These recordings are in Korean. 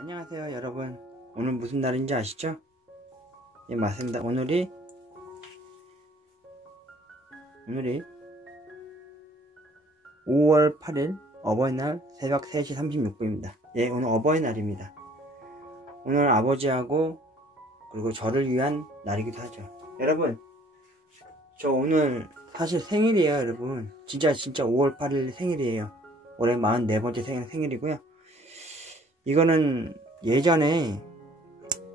안녕하세요 여러분. 오늘 무슨 날인지 아시죠? 예, 맞습니다. 오늘이 5월 8일 어버이날 새벽 3시 36분입니다 예, 오늘 어버이날입니다. 오늘 아버지하고 그리고 저를 위한 날이기도 하죠. 여러분, 저 오늘 사실 생일이에요. 여러분, 진짜 5월 8일 생일이에요. 올해 44번째 생일이고요. 이거는 예전에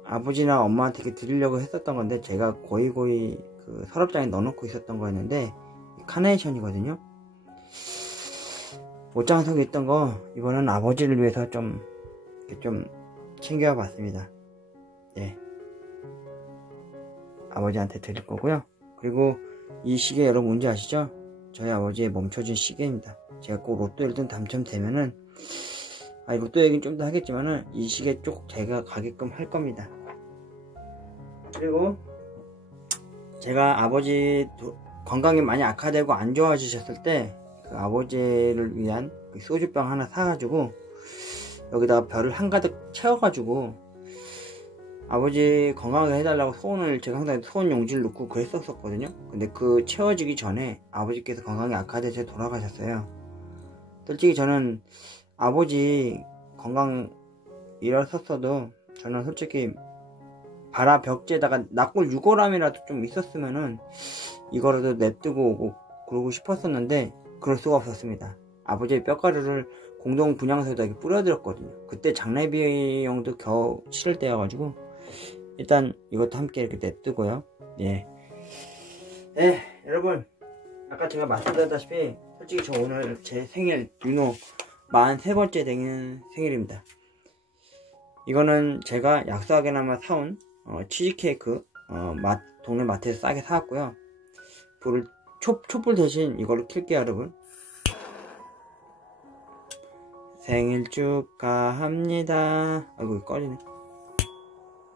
아버지나 엄마한테 이렇게 드리려고 했었던 건데, 제가 고이고이 그 서랍장에 넣어놓고 있었던 거였는데, 카네이션이거든요. 옷장 속에 있던 거 이번엔 아버지를 위해서 좀 챙겨 봤습니다. 예, 아버지한테 드릴 거고요. 그리고 이 시계 여러분 뭔지 아시죠? 저희 아버지의 멈춰진 시계입니다. 제가 꼭 로또 1등 당첨되면은, 로또 얘기는 좀 더 하겠지만은 이 시계 쪽 제가 가게끔 할 겁니다. 그리고 제가 아버지 건강이 많이 악화되고 안 좋아지셨을 때 그 아버지를 위한 그 소주병 하나 사가지고 여기다가 별을 한가득 채워가지고 아버지 건강하게 해달라고 소원을, 제가 항상 소원 용지를 넣고 그랬었거든요. 근데 그 채워지기 전에 아버지께서 건강이 악화돼서 돌아가셨어요. 솔직히 저는 아버지 건강 일었었어도 저는 솔직히 바라 벽지에다가 납골 6월암이라도 좀 있었으면은 이거라도 냅두고 오고 그러고 싶었었는데 그럴 수가 없었습니다. 아버지의 뼈가루를 공동 분향소에다 뿌려드렸거든요. 그때 장례 비용도 겨우 치를 때여가지고 일단 이것도 함께 이렇게 냅두고요. 예. 네, 여러분, 아까 제가 말씀드렸다시피 솔직히 저 오늘 제 생일 윤호 43번째 되는 생일입니다. 이거는 제가 약소하게나마 사온 치즈케이크 동네 마트에서 싸게 사왔고요. 불을 촛불 대신 이걸로 킬게요. 여러분, 생일 축하합니다. 아이고 꺼지네.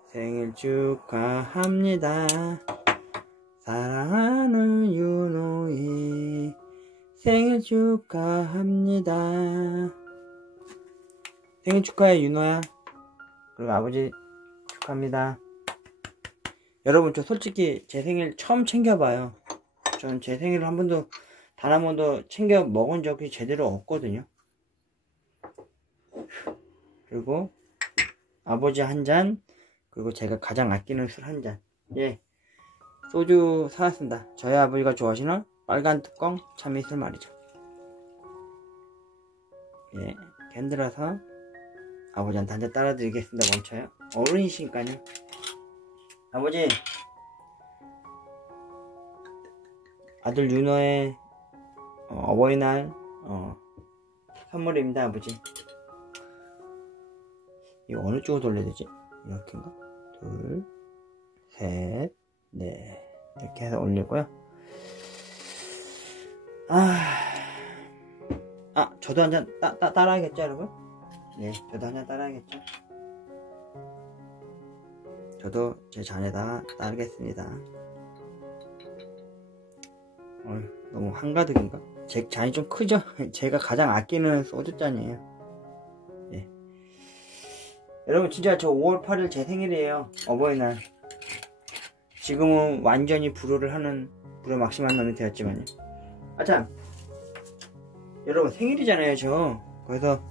생일 축하합니다. 사랑하는 윤호이 생일 축하합니다. 생일 축하해 윤호야. 그리고 아버지 축하합니다. 여러분, 저 솔직히 제 생일 처음 챙겨봐요. 전 제 생일을 단 한 번도 챙겨 먹은 적이 제대로 없거든요. 그리고 아버지 한 잔, 그리고 제가 가장 아끼는 술 한 잔. 예, 소주 사왔습니다. 저희 아버지가 좋아하시는 빨간 뚜껑 참이슬 말이죠. 예, 견들어서 아버지한테 한 잔 따라 드리겠습니다. 멈춰요. 어른이시니까요. 아버지, 아들 윤호의 어버이날 선물입니다. 아버지, 이거 어느 쪽으로 돌려야 되지? 이렇게인가? 둘, 셋, 넷, 이렇게 해서 올리고요. 저도 한 잔 따라야겠죠, 여러분? 네, 저도 한 잔 따라야겠죠. 저도 제 잔에다 따르겠습니다. 너무 한가득인가? 제 잔이 좀 크죠? 제가 가장 아끼는 소주잔이에요. 예. 여러분, 진짜 저 5월 8일 제 생일이에요. 어버이날. 지금은 완전히 불효를 하는 불효막심한 놈이 되었지만요. 참, 여러분, 생일이잖아요 저. 그래서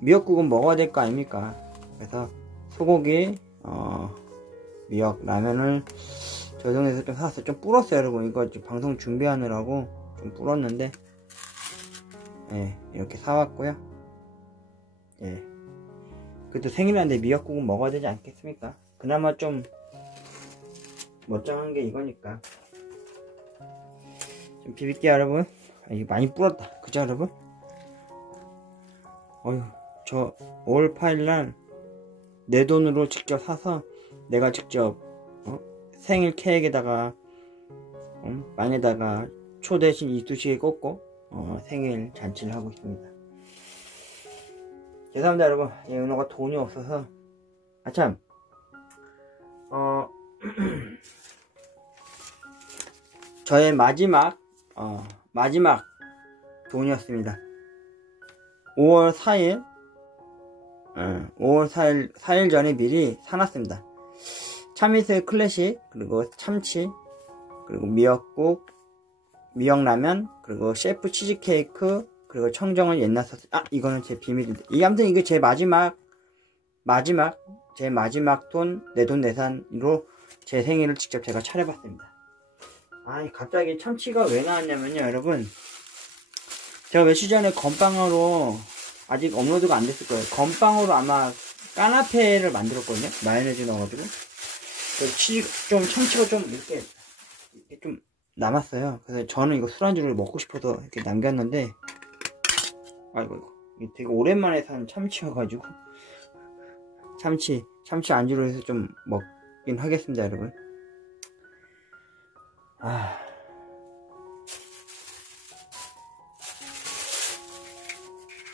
미역국은 먹어야 될 거 아닙니까? 그래서 소고기 미역 라면을 저희 동네에서 좀 사왔어요. 좀 불었어요 여러분. 이거 방송 준비하느라고 좀 불었는데, 예, 이렇게 사왔고요. 예, 그래도 생일인데 미역국은 먹어야 되지 않겠습니까? 그나마 좀 멀쩡한 게 이거니까. 좀 비빌게요 여러분. 이게 많이 불었다, 그죠 여러분? 저 5월 8일날 내 돈으로 직접 사서 내가 직접 생일 케이크에다가 빵에다가 초 대신 이쑤시개 꽂고 생일 잔치를 하고 있습니다. 죄송합니다 여러분. 은호가 돈이 없어서. 참, 저의 마지막 돈이었습니다. 5월 4일 5월 4일 전에 미리 사놨습니다. 참이슬 클래식, 그리고 참치, 그리고 미역국, 미역라면, 그리고 셰프 치즈케이크, 그리고 청정은 옛날 소스. 이거는 제 비밀인데. 아무튼 이게 제 마지막 돈, 내돈내산으로 제 생일을 직접 제가 차려봤습니다. 갑자기 참치가 왜 나왔냐면요, 여러분. 제가 며칠 전에 건빵으로, 아직 업로드가 안 됐을 거예요. 건빵으로 아마 까나페를 만들었거든요. 마요네즈 넣어가지고. 참치가 좀 이렇게 좀 남았어요. 그래서 저는 이거 술안주를 먹고 싶어서 이렇게 남겼는데, 이거 되게 오랜만에 산 참치여가지고, 참치 안주로 해서 좀 먹긴 하겠습니다, 여러분.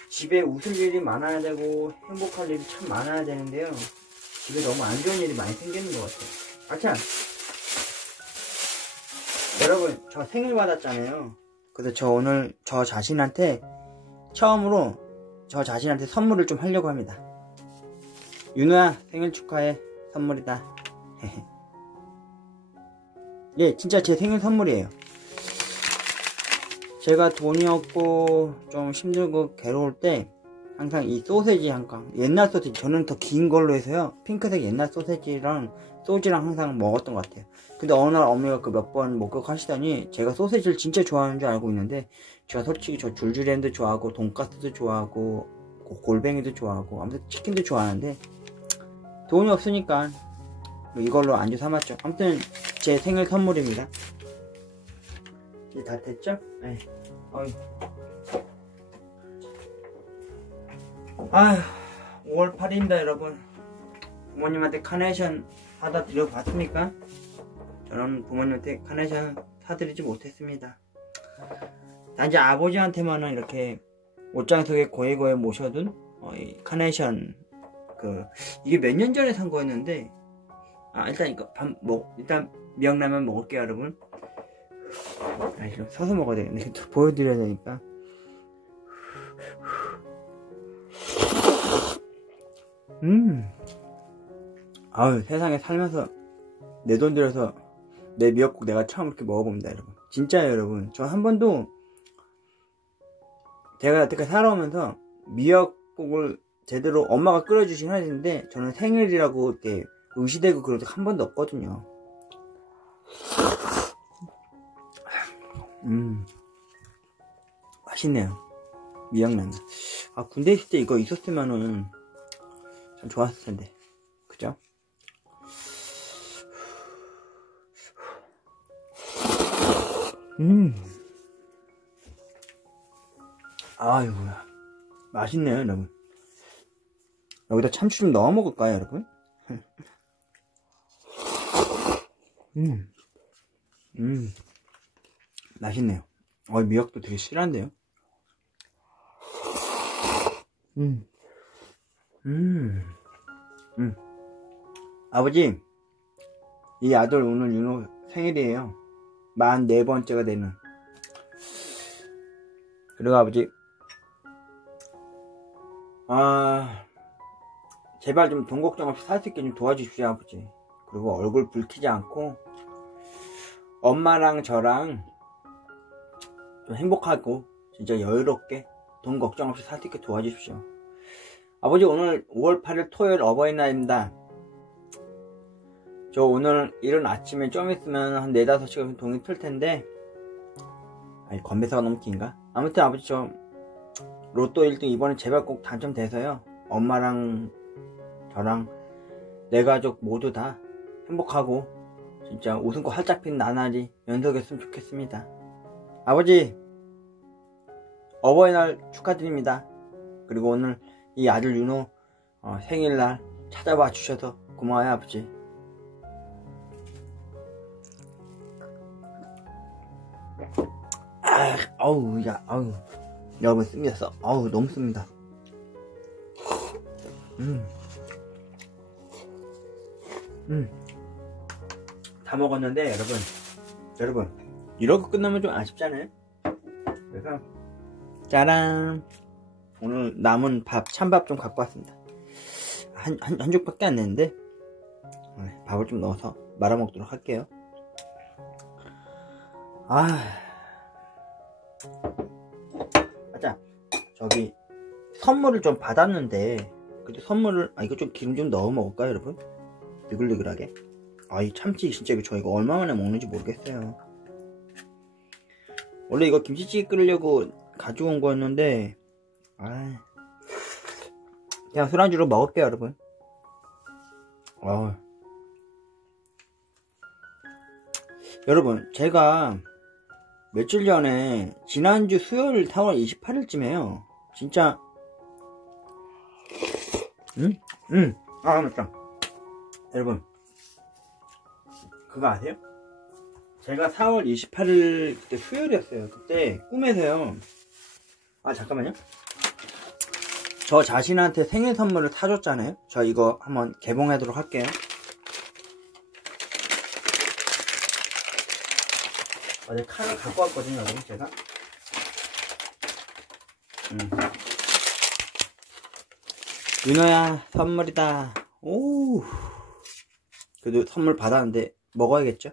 집에 웃을 일이 많아야 되고 행복할 일이 참 많아야 되는데요, 집에 너무 안 좋은 일이 많이 생기는 것 같아요. 여러분, 저 생일 받았잖아요. 그래서 저 오늘 저 자신한테 처음으로 선물을 좀 하려고 합니다. 윤호야, 생일 축하해. 선물이다. 예, 진짜 제 생일 선물이에요. 제가 돈이 없고 좀 힘들고 괴로울 때 항상 이 소세지 옛날 소세지, 저는 더 긴 걸로 해서요, 핑크색 옛날 소세지랑 소주랑 항상 먹었던 것 같아요. 근데 어느 날 어머니가 몇 번 목격하시더니 제가 소세지를 진짜 좋아하는 줄 알고 있는데, 제가 솔직히 저 줄줄이도 좋아하고 돈가스도 좋아하고 골뱅이도 좋아하고 아무튼 치킨도 좋아하는데 돈이 없으니까 이걸로 안주 삼았죠. 아무튼 제 생일 선물입니다. 이제 다 됐죠? 네. 5월 8일입니다, 여러분. 부모님한테 카네이션 사다 드려봤습니까? 저는 부모님한테 카네이션 사드리지 못했습니다. 단지 아버지한테만은 이렇게 옷장 속에 고이고이 모셔둔 이 카네이션, 이게 몇 년 전에 산 거였는데, 일단 이거 일단 미역라면 먹을게요, 여러분. 이거 서서 먹어야 되겠네. 보여드려야 되니까. 세상에 살면서 내 돈 들여서 내 미역국 내가 처음 이렇게 먹어봅니다, 여러분. 진짜요, 여러분. 저 한 번도 제가 여태까지 살아오면서 미역국을 제대로 엄마가 끓여주신 하는데, 저는 생일이라고 이렇게 의시되고 그런 적 한 번도 없거든요. 맛있네요, 미역라면. 군대 있을 때 이거 있었으면은 참 좋았을 텐데, 그죠? 아이고야, 맛있네요, 여러분. 여기다 참치 좀 넣어 먹을까요, 여러분? 맛있네요. 미역도 되게 실한데요. 아버지, 이 아들 오늘 윤호 생일이에요. 44번째가 되는. 그리고 아버지, 제발 좀 돈 걱정 없이 살 수 있게 좀 도와주십시오, 아버지. 그리고 얼굴 붉히지 않고 엄마랑 저랑 좀 행복하고 진짜 여유롭게 돈 걱정 없이 살 수 있게 도와주십시오. 아버지, 오늘 5월 8일 토요일 어버이날입니다. 저 오늘 이른 아침에 좀 있으면 한 4-5시간 동이 틀 텐데, 건배사가 너무 긴가? 아무튼 아버지, 저 로또 1등 이번에 제발 꼭 당첨돼서요, 엄마랑 저랑 내 가족 모두 다 행복하고 진짜 웃음꽃 활짝 핀 나날이 연속했으면 좋겠습니다. 아버지, 어버이날 축하드립니다. 그리고 오늘 이 아들 윤호 생일날 찾아와 주셔서 고마워요, 아버지. 여러분, 씁니다. 너무 씁니다. 다 먹었는데, 여러분, 이러고 끝나면 좀 아쉽잖아요? 그래서, 짜란! 오늘 남은 찬밥 좀 갖고 왔습니다. 한 족밖에 안 되는데 밥을 좀 넣어서 말아 먹도록 할게요. 맞아, 저기 선물을 좀 받았는데, 그때 선물을 이거 좀 기름 좀 넣어 먹을까요 여러분? 느글느글하게. 이 참치 진짜 저 이거 얼마 만에 먹는지 모르겠어요. 원래 이거 김치찌개 끓이려고 가져온 거였는데 그냥 술안주로 먹을게요 여러분. 여러분, 제가 며칠 전에 지난주 수요일 4월 28일쯤에요 진짜 맞다. 여러분, 그거 아세요? 제가 4월 28일 그때 수요일이었어요. 그때 꿈에서요. 잠깐만요. 저 자신한테 생일 선물을 사줬잖아요. 저 이거 한번 개봉하도록 할게요. 어제 칼을 갖고 왔거든요, 여러분, 제가. 윤호야, 선물이다. 오. 그래도 선물 받았는데 먹어야겠죠?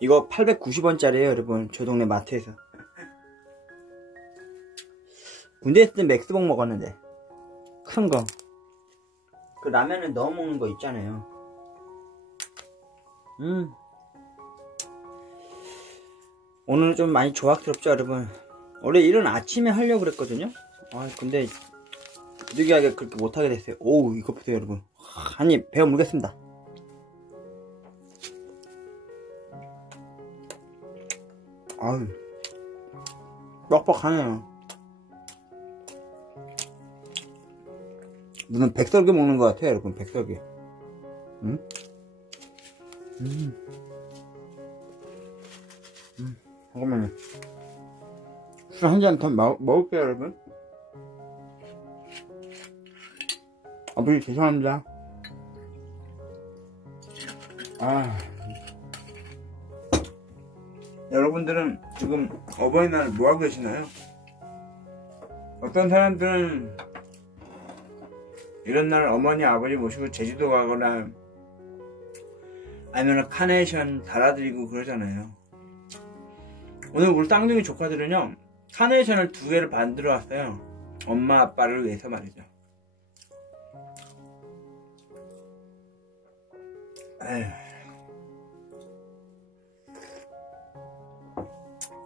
이거 890원짜리에요 여러분. 저 동네 마트에서. 군대 있을 때 맥스봉 먹었는데 큰거, 그 라면에 넣어 먹는 거 있잖아요. 오늘은 좀 많이 조악스럽죠 여러분. 원래 일은 아침에 하려고 그랬거든요. 근데 부득이하게 그렇게 못하게 됐어요. 오우, 이거 보세요 여러분. 한입 베어 물겠습니다. 뻑뻑하네요. 무슨 백설기 먹는 것 같아요 여러분. 백설기. 잠깐만요. 술 한 잔 더 먹을게요 여러분. 아버지 죄송합니다. 여러분들은 지금 어버이날 뭐하고 계시나요? 어떤 사람들은 이런 날 어머니 아버지 모시고 제주도 가거나 아니면 카네이션 달아드리고 그러잖아요. 오늘 우리 쌍둥이 조카들은요, 카네이션을 2개를 만들어 왔어요. 엄마 아빠를 위해서 말이죠.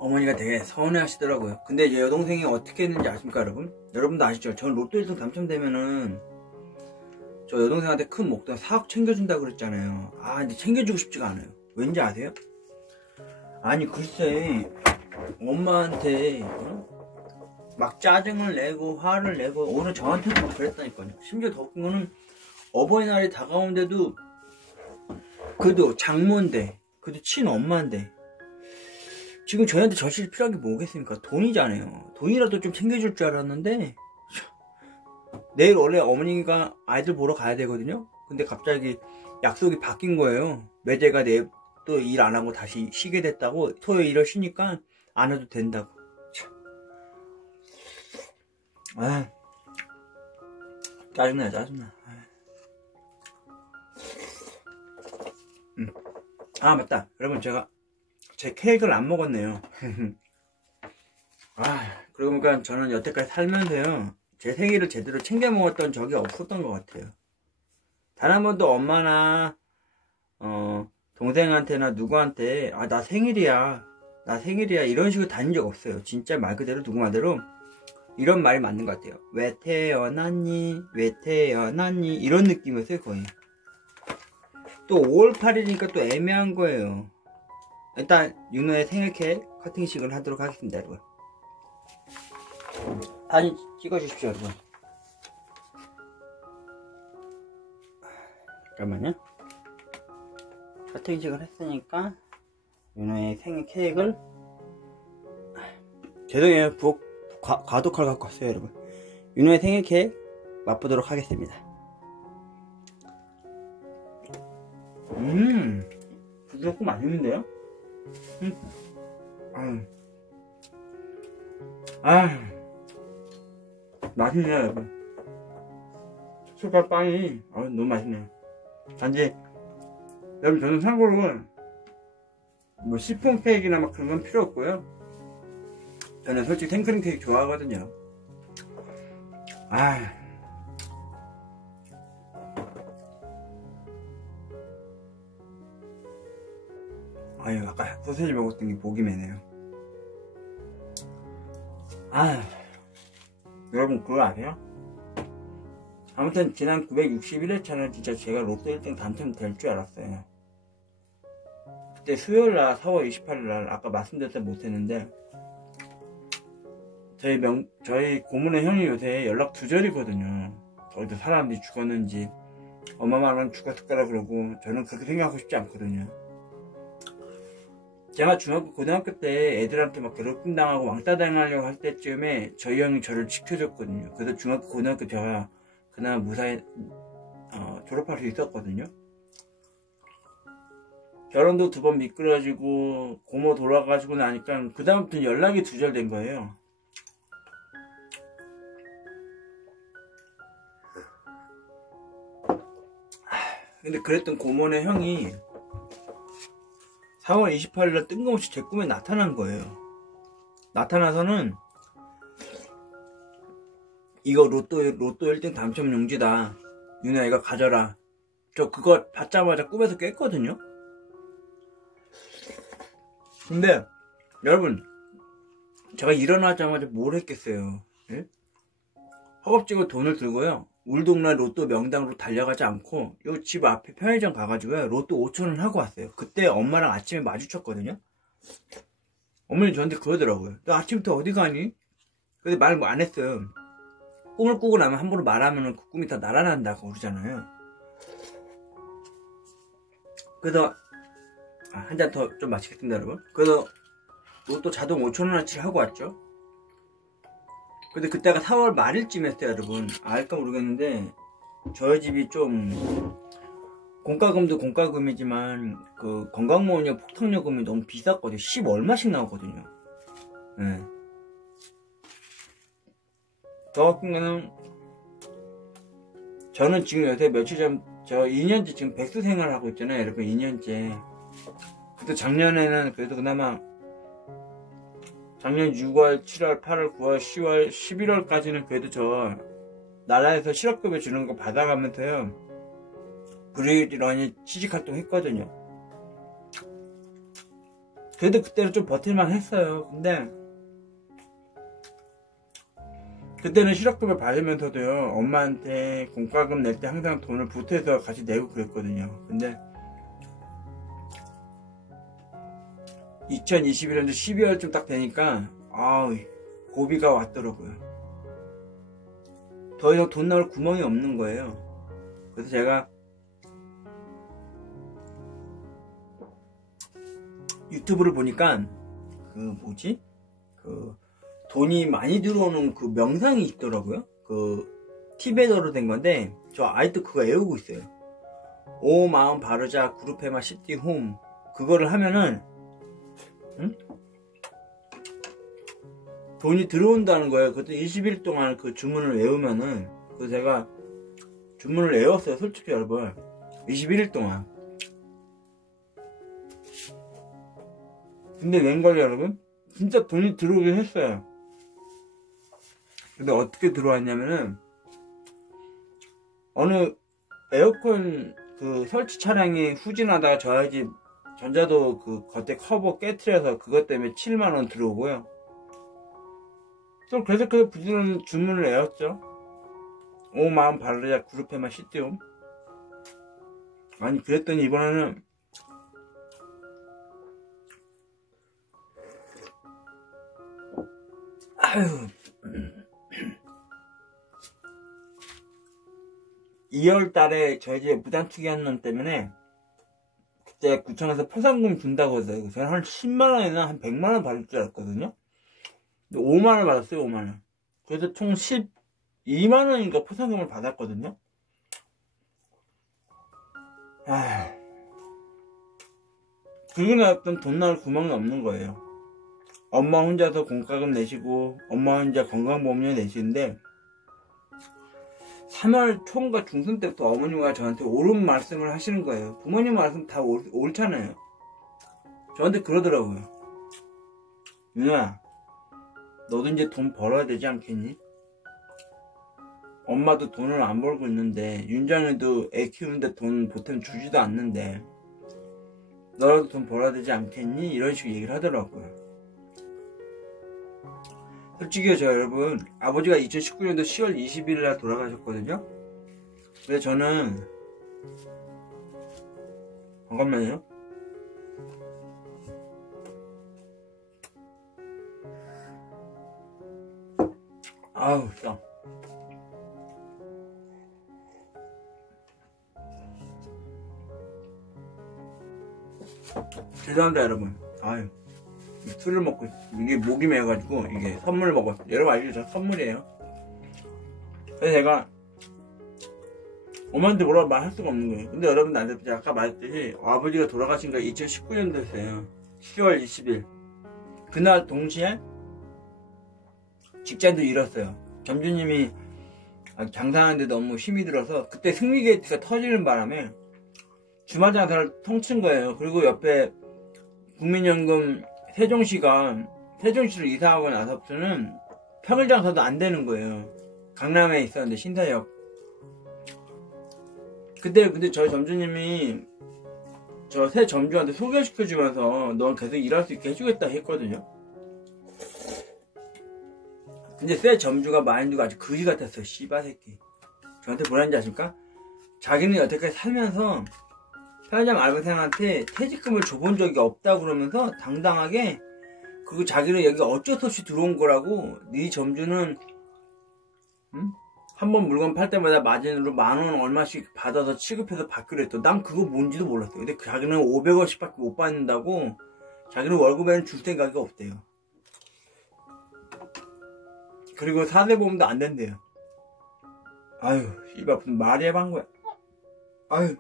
어머니가 되게 서운해 하시더라고요. 근데 이제 여동생이 어떻게 했는지 아십니까 여러분? 여러분도 아시죠? 저는 로또 1등 당첨되면은 저 여동생한테 큰 목돈 4억 챙겨준다고 그랬잖아요. 근데 챙겨주고 싶지가 않아요. 왠지 아세요? 글쎄, 엄마한테 막 짜증을 내고 화를 내고 오늘 저한테도 막 그랬다니까요. 심지어 더 웃긴 거는 어버이날이 다가오는데도 그래도 장모인데, 그래도 친엄마인데 지금 저희한테 저실 필요한 게 뭐겠습니까? 돈이잖아요. 돈이라도 좀 챙겨줄 줄 알았는데, 내일 원래 어머니가 아이들 보러 가야 되거든요. 근데 갑자기 약속이 바뀐 거예요. 매제가 내일 또 일 안 하고 다시 쉬게 됐다고. 토요일 일을 쉬니까 안 해도 된다고. 짜증나. 맞다 여러분, 제가 제 케이크를 안 먹었네요. 그러고 보니까 저는 여태까지 살면서요, 제 생일을 제대로 챙겨 먹었던 적이 없었던 것 같아요. 단 한 번도 엄마나 동생한테나 누구한테 나 생일이야 이런 식으로 다닌 적 없어요. 진짜 말 그대로 누구 말대로 이런 말이 맞는 것 같아요. 왜 태어났니 이런 느낌이었어요 거의. 또 5월 8일이니까 또 애매한 거예요. 일단 윤호의 생일 케이크 커팅식을 하도록 하겠습니다 여러분. 사진 찍어주십시오 여러분. 잠깐만요. 커팅식을 했으니까 윤호의 생일 케이크를, 죄송해요, 과도칼 갖고 왔어요 여러분. 윤호의 생일 케이크 맛보도록 하겠습니다. 부드럽고 맛있는데요? 맛있네요 여러분. 촉촉한 빵이 너무 맛있네요. 단지 여러분 저는 참고로 뭐 시폰 케이크나 막 그런 건 필요 없고요. 저는 솔직히 생크림 케이크 좋아하거든요. 아유 아까 소세지 먹었던 게 목이 메네요. 여러분 그거 아세요? 아무튼 지난 961회차는 진짜 제가 로또 1등 당첨될 줄 알았어요. 그때 수요일날 4월 28일날 아까 말씀드렸다 못했는데 저희 고모네 형이 요새 연락 두절이거든요. 어디서 사람들이 죽었는지 엄마 말은 죽었을 거라 그러고 저는 그렇게 생각하고 싶지 않거든요. 제가 중학교 고등학교 때 애들한테 막 괴롭힘 당하고 왕따 당하려고 할 때쯤에 저희 형이 저를 지켜줬거든요. 그래서 중학교 고등학교 제가 그나마 무사히 졸업할 수 있었거든요. 결혼도 2번 미끄러지고 고모 돌아가시고 나니까 그 다음부터 연락이 두절된 거예요. 근데 그랬던 고모네 형이 4월 28일날 뜬금없이 제 꿈에 나타난 거예요. 나타나서는 이거 로또 1등 당첨 용지다. 윤아 이거 가져라. 저 그거 받자마자 꿈에서 깼거든요. 근데 여러분 제가 일어나자마자 뭘 했겠어요. 예? 허겁지겁 돈을 들고요. 우리 동네 로또 명당으로 달려가지 않고 요 집 앞에 편의점 가가지고요. 로또 5,000원 하고 왔어요. 그때 엄마랑 아침에 마주쳤거든요. 어머니 저한테 그러더라고요. 너 아침부터 어디 가니? 근데 말 안 했어요. 꿈을 꾸고 나면 함부로 말하면 그 꿈이 다 날아난다고 그러잖아요. 그래서 한 잔 더 좀 마시겠습니다 여러분. 그래서 로또 자동 5,000원어치를 하고 왔죠. 근데 그때가 4월 말일쯤이었어요 여러분. 알까 모르겠는데 저희 집이 좀 공과금도 공과금이지만 그 건강보험료 폭탄요금이 너무 비쌌거든요. 10 얼마씩 나오거든요. 네. 저 같은 경우는 저는 지금 요새 며칠 전 저 2년째 지금 백수 생활을 하고 있잖아요 여러분. 2년째. 그때 작년에는 그래도 그나마 작년 6월, 7월, 8월, 9월, 10월, 11월까지는 그래도 저 나라에서 실업급여 주는 거 받아가면서요 부지런히 취직활동 했거든요. 그래도 그때는 좀 버틸만 했어요. 근데 그때는 실업급여 받으면서도요 엄마한테 공과금 낼 때 항상 돈을 보태서 같이 내고 그랬거든요. 근데 2021년도 12월쯤 딱 되니까 고비가 왔더라고요. 더 이상 돈 나올 구멍이 없는 거예요. 그래서 제가 유튜브를 보니까 돈이 많이 들어오는 그 명상이 있더라고요. 티베더로 된 건데 저 아직도 그거 외우고 있어요. 오 마음 바르자 구르페마 시티 홈. 그거를 하면은 돈이 들어온다는 거예요. 그것도 20일 동안 그 주문을 외우면은. 그래서 제가 주문을 외웠어요 솔직히 여러분. 21일 동안. 근데 웬걸요 여러분? 진짜 돈이 들어오긴 했어요. 근데 어떻게 들어왔냐면은 어느 에어컨 설치 차량이 후진하다가 저희 집 전자도 겉에 커버 깨트려서 그것 때문에 7만원 들어오고요. 또 그래서 부지런히 주문을 외웠죠. 오 마음 바르자 구르페마 시티움. 아니 그랬더니 이번에는 아유 2월달에 저희 집에 무단투기한 놈 때문에 그때 구청에서 포상금 준다고 해서 저는 한 10만원이나 한 100만원 받을 줄 알았거든요. 5만원 받았어요. 5만원. 그래서 총 12만원인가 포상금을 받았거든요. 그러고 나왔던 돈 나올 구멍이 없는 거예요. 엄마 혼자서 공과금 내시고 엄마 혼자 건강보험료 내시는데 3월 초인가 중순 때부터 어머니가 저한테 옳은 말씀을 하시는 거예요. 부모님 말씀 다 옳잖아요. 저한테 그러더라고요. 윤아야, 너도 이제 돈 벌어야 되지 않겠니? 엄마도 돈을 안 벌고 있는데, 윤정이도 애 키우는데 돈 보탬 주지도 않는데, 너라도 돈 벌어야 되지 않겠니? 이런 식으로 얘기를 하더라고요. 솔직히요, 여러분, 아버지가 2019년도 10월 20일 날 돌아가셨거든요. 근데 저는, 잠깐만요. 아우, 짱. 죄송합니다, 여러분. 아유, 술을 먹고, 이게 목이 메어가지고, 이게 선물 먹었어요. 여러분 아시죠? 저 선물이에요. 그래서 제가, 엄마한테 뭐라고 말할 수가 없는 거예요. 근데 여러분, 나한테 아까 말했듯이, 아버지가 돌아가신 거 2019년도였어요. 10월 20일. 그날 동시에, 직장도 잃었어요. 점주님이 장사하는데 너무 힘이 들어서, 그때 승리 게이트가 터지는 바람에, 주말 장사를 통친 거예요. 그리고 옆에 국민연금 세종시로 이사하고 나서부터는 평일 장사도 안 되는 거예요. 강남에 있었는데 신사역. 근데 저희 점주님이 저 새 점주한테 소개시켜주면서 넌 계속 일할 수 있게 해주겠다 했거든요. 근데 새 점주가 마인드가 아주 거지 같았어요. 씨바 새끼. 저한테 뭐라는지 아십니까? 자기는 여태까지 살면서 편의점 알바생한테 퇴직금을 줘본 적이 없다고 그러면서 당당하게 그리고 자기는 여기 어쩔 수 없이 들어온 거라고 네 점주는 한 번 물건 팔 때마다 마진으로 10,000원 얼마씩 받아서 취급해서 받기로 했더. 난 그거 뭔지도 몰랐어요. 근데 자기는 500원씩 밖에 못 받는다고 자기는 월급에는 줄 생각이 없대요. 그리고 사대보험도 안 된대요. 아유 씨발 무슨 말이 해본 거야. 아유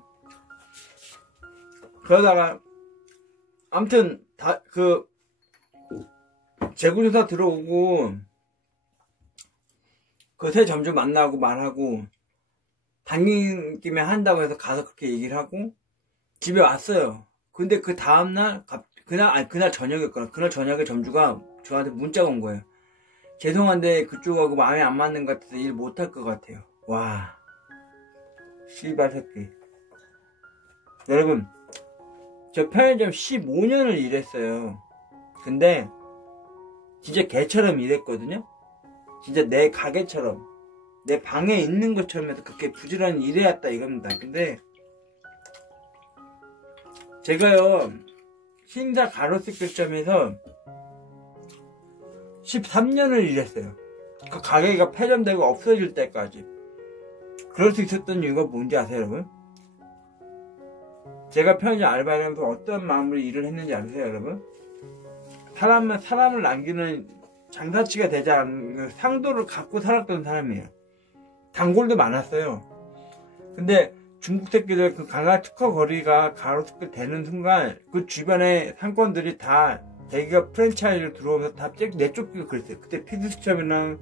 그러다가 아무튼 재고조사 들어오고 그 새 점주 만나고 말하고 당긴 김에 한다고 해서 가서 그렇게 얘기를 하고 집에 왔어요. 근데 그 다음날 그날 저녁이었거나 그날 저녁에 점주가 저한테 문자가 온 거예요. 죄송한데 그쪽하고 마음에 안 맞는 것 같아서 일 못할 것 같아요. 와 씨발 새끼. 여러분 저 편의점 15년을 일했어요. 근데 진짜 개처럼 일했거든요. 진짜 내 가게처럼 내 방에 있는 것처럼 해서 그렇게 부지런히 일해왔다 이겁니다. 근데 제가요 신사 가로수길점에서 13년을 일했어요. 그 가게가 폐점되고 없어질 때까지. 그럴 수 있었던 이유가 뭔지 아세요 여러분? 제가 편의점 알바를 하면서 어떤 마음으로 일을 했는지 아세요 여러분? 사람을 남기는 장사치가 되지 않는 상도를 갖고 살았던 사람이에요. 단골도 많았어요. 근데 중국 새끼들 그 강화 특허 거리가 가로수길 되는 순간 그 주변에 상권들이 다 대기업 프랜차이즈로 들어오면서 다 내쫓기고 그랬어요. 그때 피드스첩이랑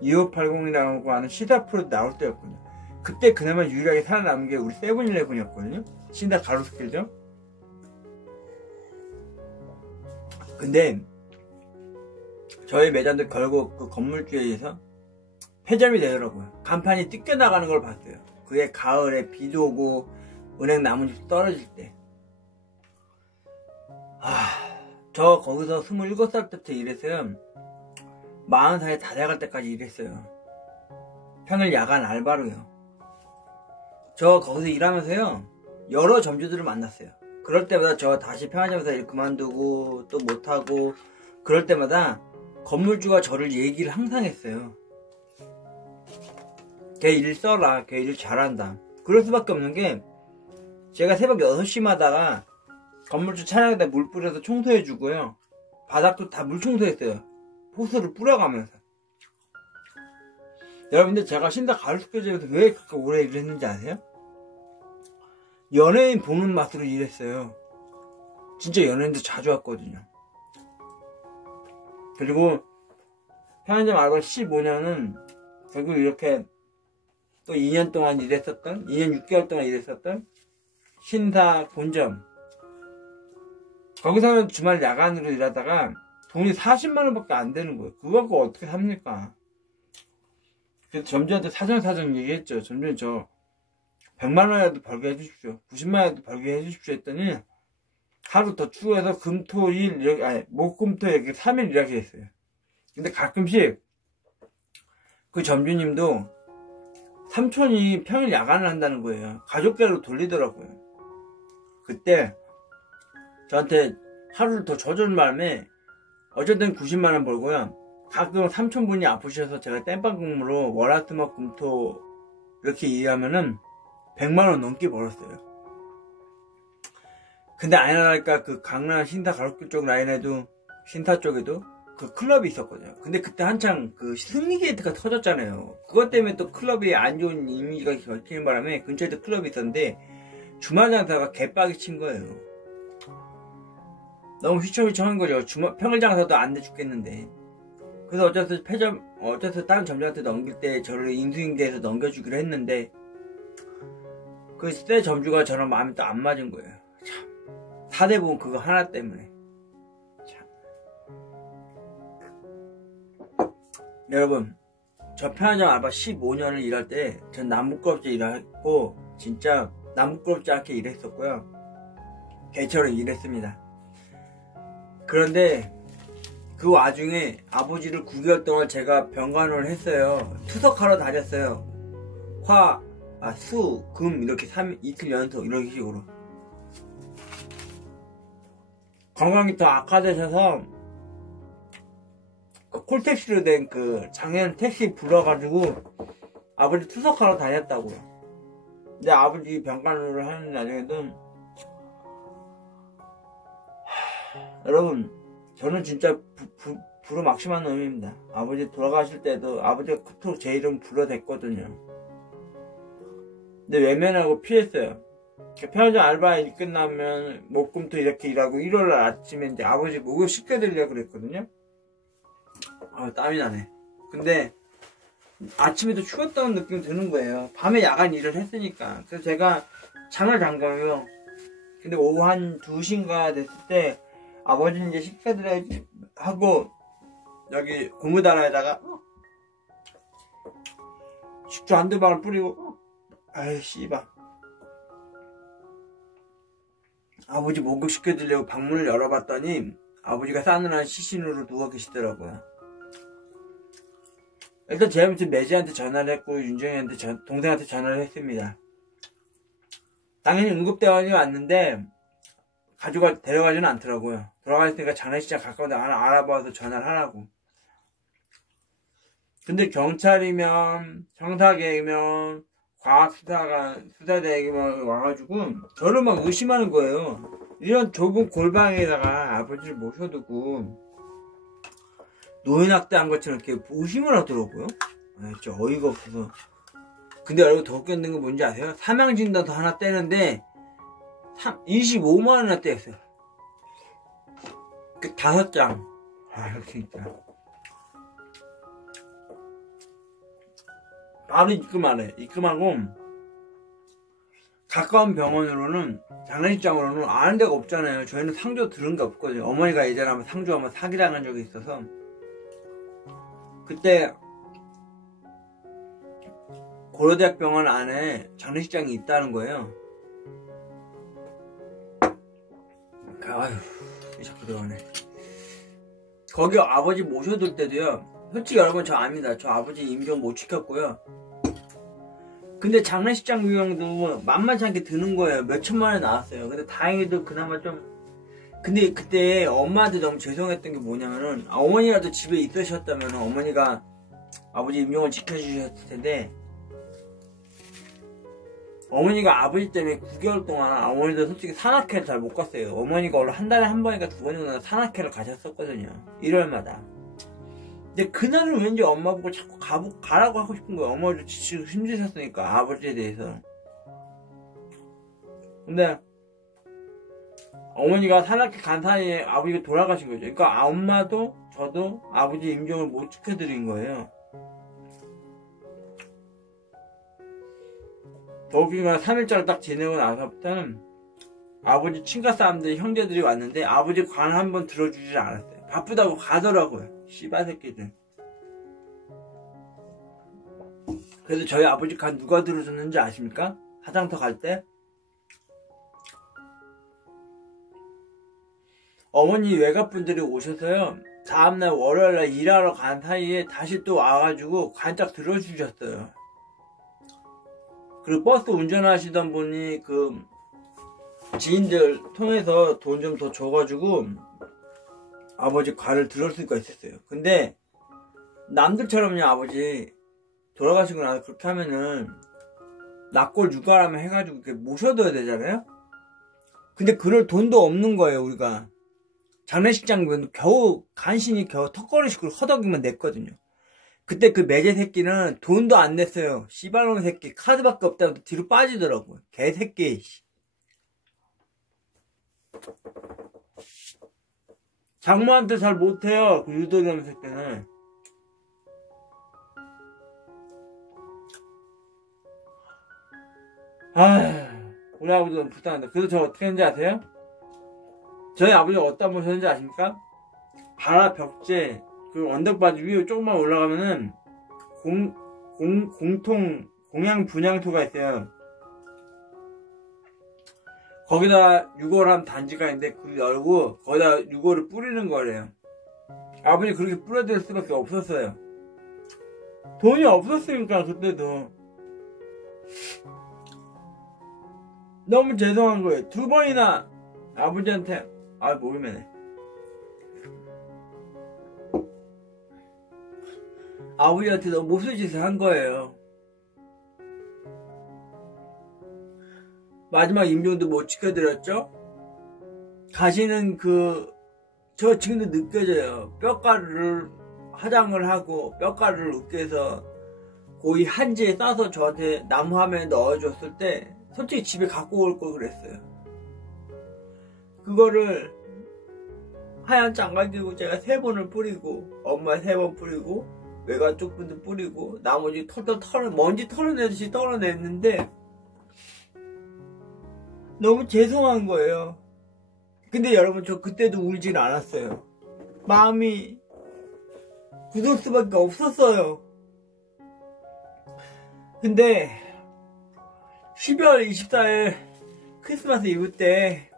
2580이라고 하는 시사 프로 나올 때였거든요. 그때 그나마 유일하게 살아남은 게 우리 세븐일레븐이었거든요. 신사 가로수길죠. 근데 저희 매장도 결국 그 건물주에 의해서 폐점이 되더라고요. 간판이 뜯겨나가는 걸 봤어요. 그게 가을에 비도 오고 은행 나뭇잎 떨어질 때. 저 거기서 27살 때부터 일했어요. 40살에 다 돼갈 때까지 일했어요. 평일 야간 알바로요. 저 거기서 일하면서요 여러 점주들을 만났어요. 그럴 때마다 저 다시 편의점에서 일 그만두고 또 못하고 그럴 때마다 건물주가 저를 얘기를 항상 했어요. 걔 일 써라. 걔 일 잘한다. 그럴 수밖에 없는 게 제가 새벽 6시마다가 건물주 차량에다 물 뿌려서 청소해주고요. 바닥도 다 물 청소했어요. 호스를 뿌려가면서. 여러분들 제가 신사 가로수길점에서 왜 그렇게 오래 일을 했는지 아세요? 연예인 보는 맛으로 일했어요. 진짜 연예인도 자주 왔거든요. 그리고 편의점 알바 15년은 결국 이렇게 또 2년 동안 일했었던, 2년 6개월 동안 일했었던 신사 본점. 거기서는 주말 야간으로 일하다가 돈이 40만원 밖에 안 되는 거예요. 그거 갖고 어떻게 삽니까? 그래서 점주한테 사정사정 얘기했죠. 점주님 저 100만원이라도 벌게 해주십시오. 90만원이라도 벌게 해주십시오 했더니 하루 더 추가해서 금토일 이렇게, 아니 목금토 이렇게 3일 일하게 했어요. 근데 가끔씩 그 점주님도 삼촌이 평일 야간을 한다는 거예요. 가족계로 돌리더라고요. 그때 저한테 하루를 더 줘준 바람에 어쨌든 90만원 벌고요. 가끔 삼촌분이 아프셔서 제가 땜빵 근무로 월화수목금토 이렇게 일하면은 100만원 넘게 벌었어요. 근데 아니랄까 그 강남 신사 가로길 쪽 라인에도 신사 쪽에도 그 클럽이 있었거든요. 근데 그때 한창 그 승리 게이트가 터졌잖아요. 그것 때문에 또 클럽이 안 좋은 이미지가 걸리는 바람에 근처에도 클럽이 있었는데 주말 장사가 개빡이 친 거예요. 너무 휘청휘청한 거죠. 평일 장사도 안 돼 죽겠는데. 그래서 어째서 다른 점주한테 넘길 때 저를 인수인계해서 넘겨주기로 했는데 그 새 점주가 저랑 마음이 또 안 맞은 거예요. 참, 사대보험 그거 하나 때문에. 참. 여러분, 저 편의점 알바 15년을 일할 때 전 남부끄럽지 일했고 진짜 남부끄럽지 않게 일했었고요. 개처럼 일했습니다. 그런데 그 와중에 아버지를 9개월 동안 제가 병간호를 했어요. 투석하러 다녔어요. 수, 금 이렇게 이틀 연속 이런 식으로. 건강이 더 악화되셔서 콜택시로 된 그 장애인 택시 불러가지고 아버지 투석하러 다녔다고요. 근데 아버지 병간호를 하는 나중에도 여러분 저는 진짜 부르막심한 놈입니다. 아버지 돌아가실 때도 아버지가 그토록 제 이름 불러댔거든요. 근데 외면하고 피했어요. 편의점 알바 일 끝나면 목금토 이렇게 일하고 일요일날 아침에 이제 아버지 목욕 시켜드리려고 그랬거든요. 땀이 나네. 근데 아침에도 추웠다는 느낌이 드는 거예요. 밤에 야간 일을 했으니까. 그래서 제가 장을 담가요. 근데 오후 한 2시인가 됐을 때 아버지는 이제 식사드려야지 하고 여기 고무다라에다가 식초 한두 방울 뿌리고 아이 씨발 아버지 목욕 시켜드리려고 방문을 열어봤더니 아버지가 싸늘한 시신으로 누워 계시더라고요. 일단 제가 무슨 매지한테 전화를 했고 윤정이한테 동생한테 전화를 했습니다. 당연히 응급대원이 왔는데 가족을 데려가지는 않더라고요. 돌아가셨으니까 장례식장 가까운데 알아봐서 전화를 하라고. 근데 경찰이면 형사계이면 과학수사대이면 와가지고 저를 막 의심하는 거예요. 이런 좁은 골방에다가 아버지를 모셔두고 노인학대한 것처럼 이렇게 의심을 하더라고요. 진짜 어이가 없어서. 근데 여러분 더 웃겼는 건 뭔지 아세요? 사망진단서 하나 떼는데 25만원이나 떼었어요. 그 5장. 이렇게 있다. 바로 입금하고 가까운 병원으로는 장례식장으로는 아는 데가 없잖아요. 저희는 상조 들은 게 없거든요. 어머니가 예전에 한번 상조 한번 사기당한 적이 있어서 그때 고려대학병원 안에 장례식장이 있다는 거예요. 아휴 자꾸 들어가네. 거기 아버지 모셔둘 때도요, 솔직히 여러분 저 압니다. 저 아버지 임종 못 시켰고요. 근데 장례식장 비용도 만만치 않게 드는 거예요. 몇 천만 원 나왔어요. 근데 다행히도 그나마 좀. 근데 그때 엄마한테 너무 죄송했던 게 뭐냐면은 어머니라도 집에 있으셨다면 어머니가 아버지 임종을 지켜주셨을 텐데 어머니가 아버지 때문에 9개월 동안 어머니도 솔직히 산악회를 잘 못 갔어요. 어머니가 원래 한 달에 한 번인가 2번 정도 산악회를 가셨었거든요. 1월마다. 근데 그날은 왠지 엄마 보고 자꾸 가라고 하고 싶은 거예요. 어머니도 지치고 힘드셨으니까 아버지에 대해서. 근데 어머니가 산악회 간 사이에 아버지가 돌아가신 거죠. 그러니까 엄마도 저도 아버지 임종을 못 지켜드린 거예요. 거기가 3일절 딱 지내고 나서부터는 아버지 친가 사람들이 형제들이 왔는데 아버지 관 한번 들어주지 않았어요. 바쁘다고 가더라고요. 씨발 새끼들. 그래서 저희 아버지 관 누가 들어줬는지 아십니까? 화장터 갈 때 어머니 외갓분들이 오셔서요, 다음날 월요일날 일하러 간 사이에 다시 또 와가지고 간짝 들어주셨어요. 그리고 버스 운전하시던 분이 그 지인들 통해서 돈 좀 더 줘가지고 아버지 관을 들을 수가 있었어요. 근데 남들처럼요, 아버지 돌아가시고 나서 그렇게 하면은 납골 유가라면 해가지고 이렇게 모셔둬야 되잖아요. 근데 그럴 돈도 없는 거예요. 우리가 장례식장 겨우 간신히 겨우 턱걸이식으로 허덕이면 냈거든요. 그때 그 매제 새끼는 돈도 안 냈어요. 씨발놈 새끼 카드밖에 없다고 뒤로 빠지더라고요. 개새끼. 장모한테 잘 못해요. 그 유도겸 새끼는. 우리 아버지 너무 불쌍한데. 그래서 저 어떻게 했는지 아세요? 저희 아버지가 어디다 모셨는지 아십니까? 바라 벽제 그 언덕바지 위로 조금만 올라가면은 공통 공양 분향소가 있어요. 거기다 유골함 단지가 있는데 그걸 열고 거기다 유골을 뿌리는 거래요. 아버지 그렇게 뿌려댈 수밖에 없었어요. 돈이 없었으니까. 그때도 너무 죄송한 거예요. 2번이나 아버지한테 모르면해. 아버지한테 너무 못쓸 짓을 한 거예요. 마지막 임종도 못 지켜드렸죠? 가시는 저 지금도 느껴져요. 뼈가루를 화장을 하고 뼈가루를 으깨서 고이 한지에 싸서 저한테 나무 화면에 넣어줬을 때 솔직히 집에 갖고 올 걸 그랬어요. 그거를 하얀 장갑이고 제가 3번을 뿌리고 엄마 3번 뿌리고 외가 쪽분도 뿌리고 나머지 먼지 털어내듯이 털어냈는데 너무 죄송한 거예요. 근데 여러분 저 그때도 울진 않았어요. 마음이 굳을 수밖에 없었어요. 근데 12월 24일 크리스마스 이브 때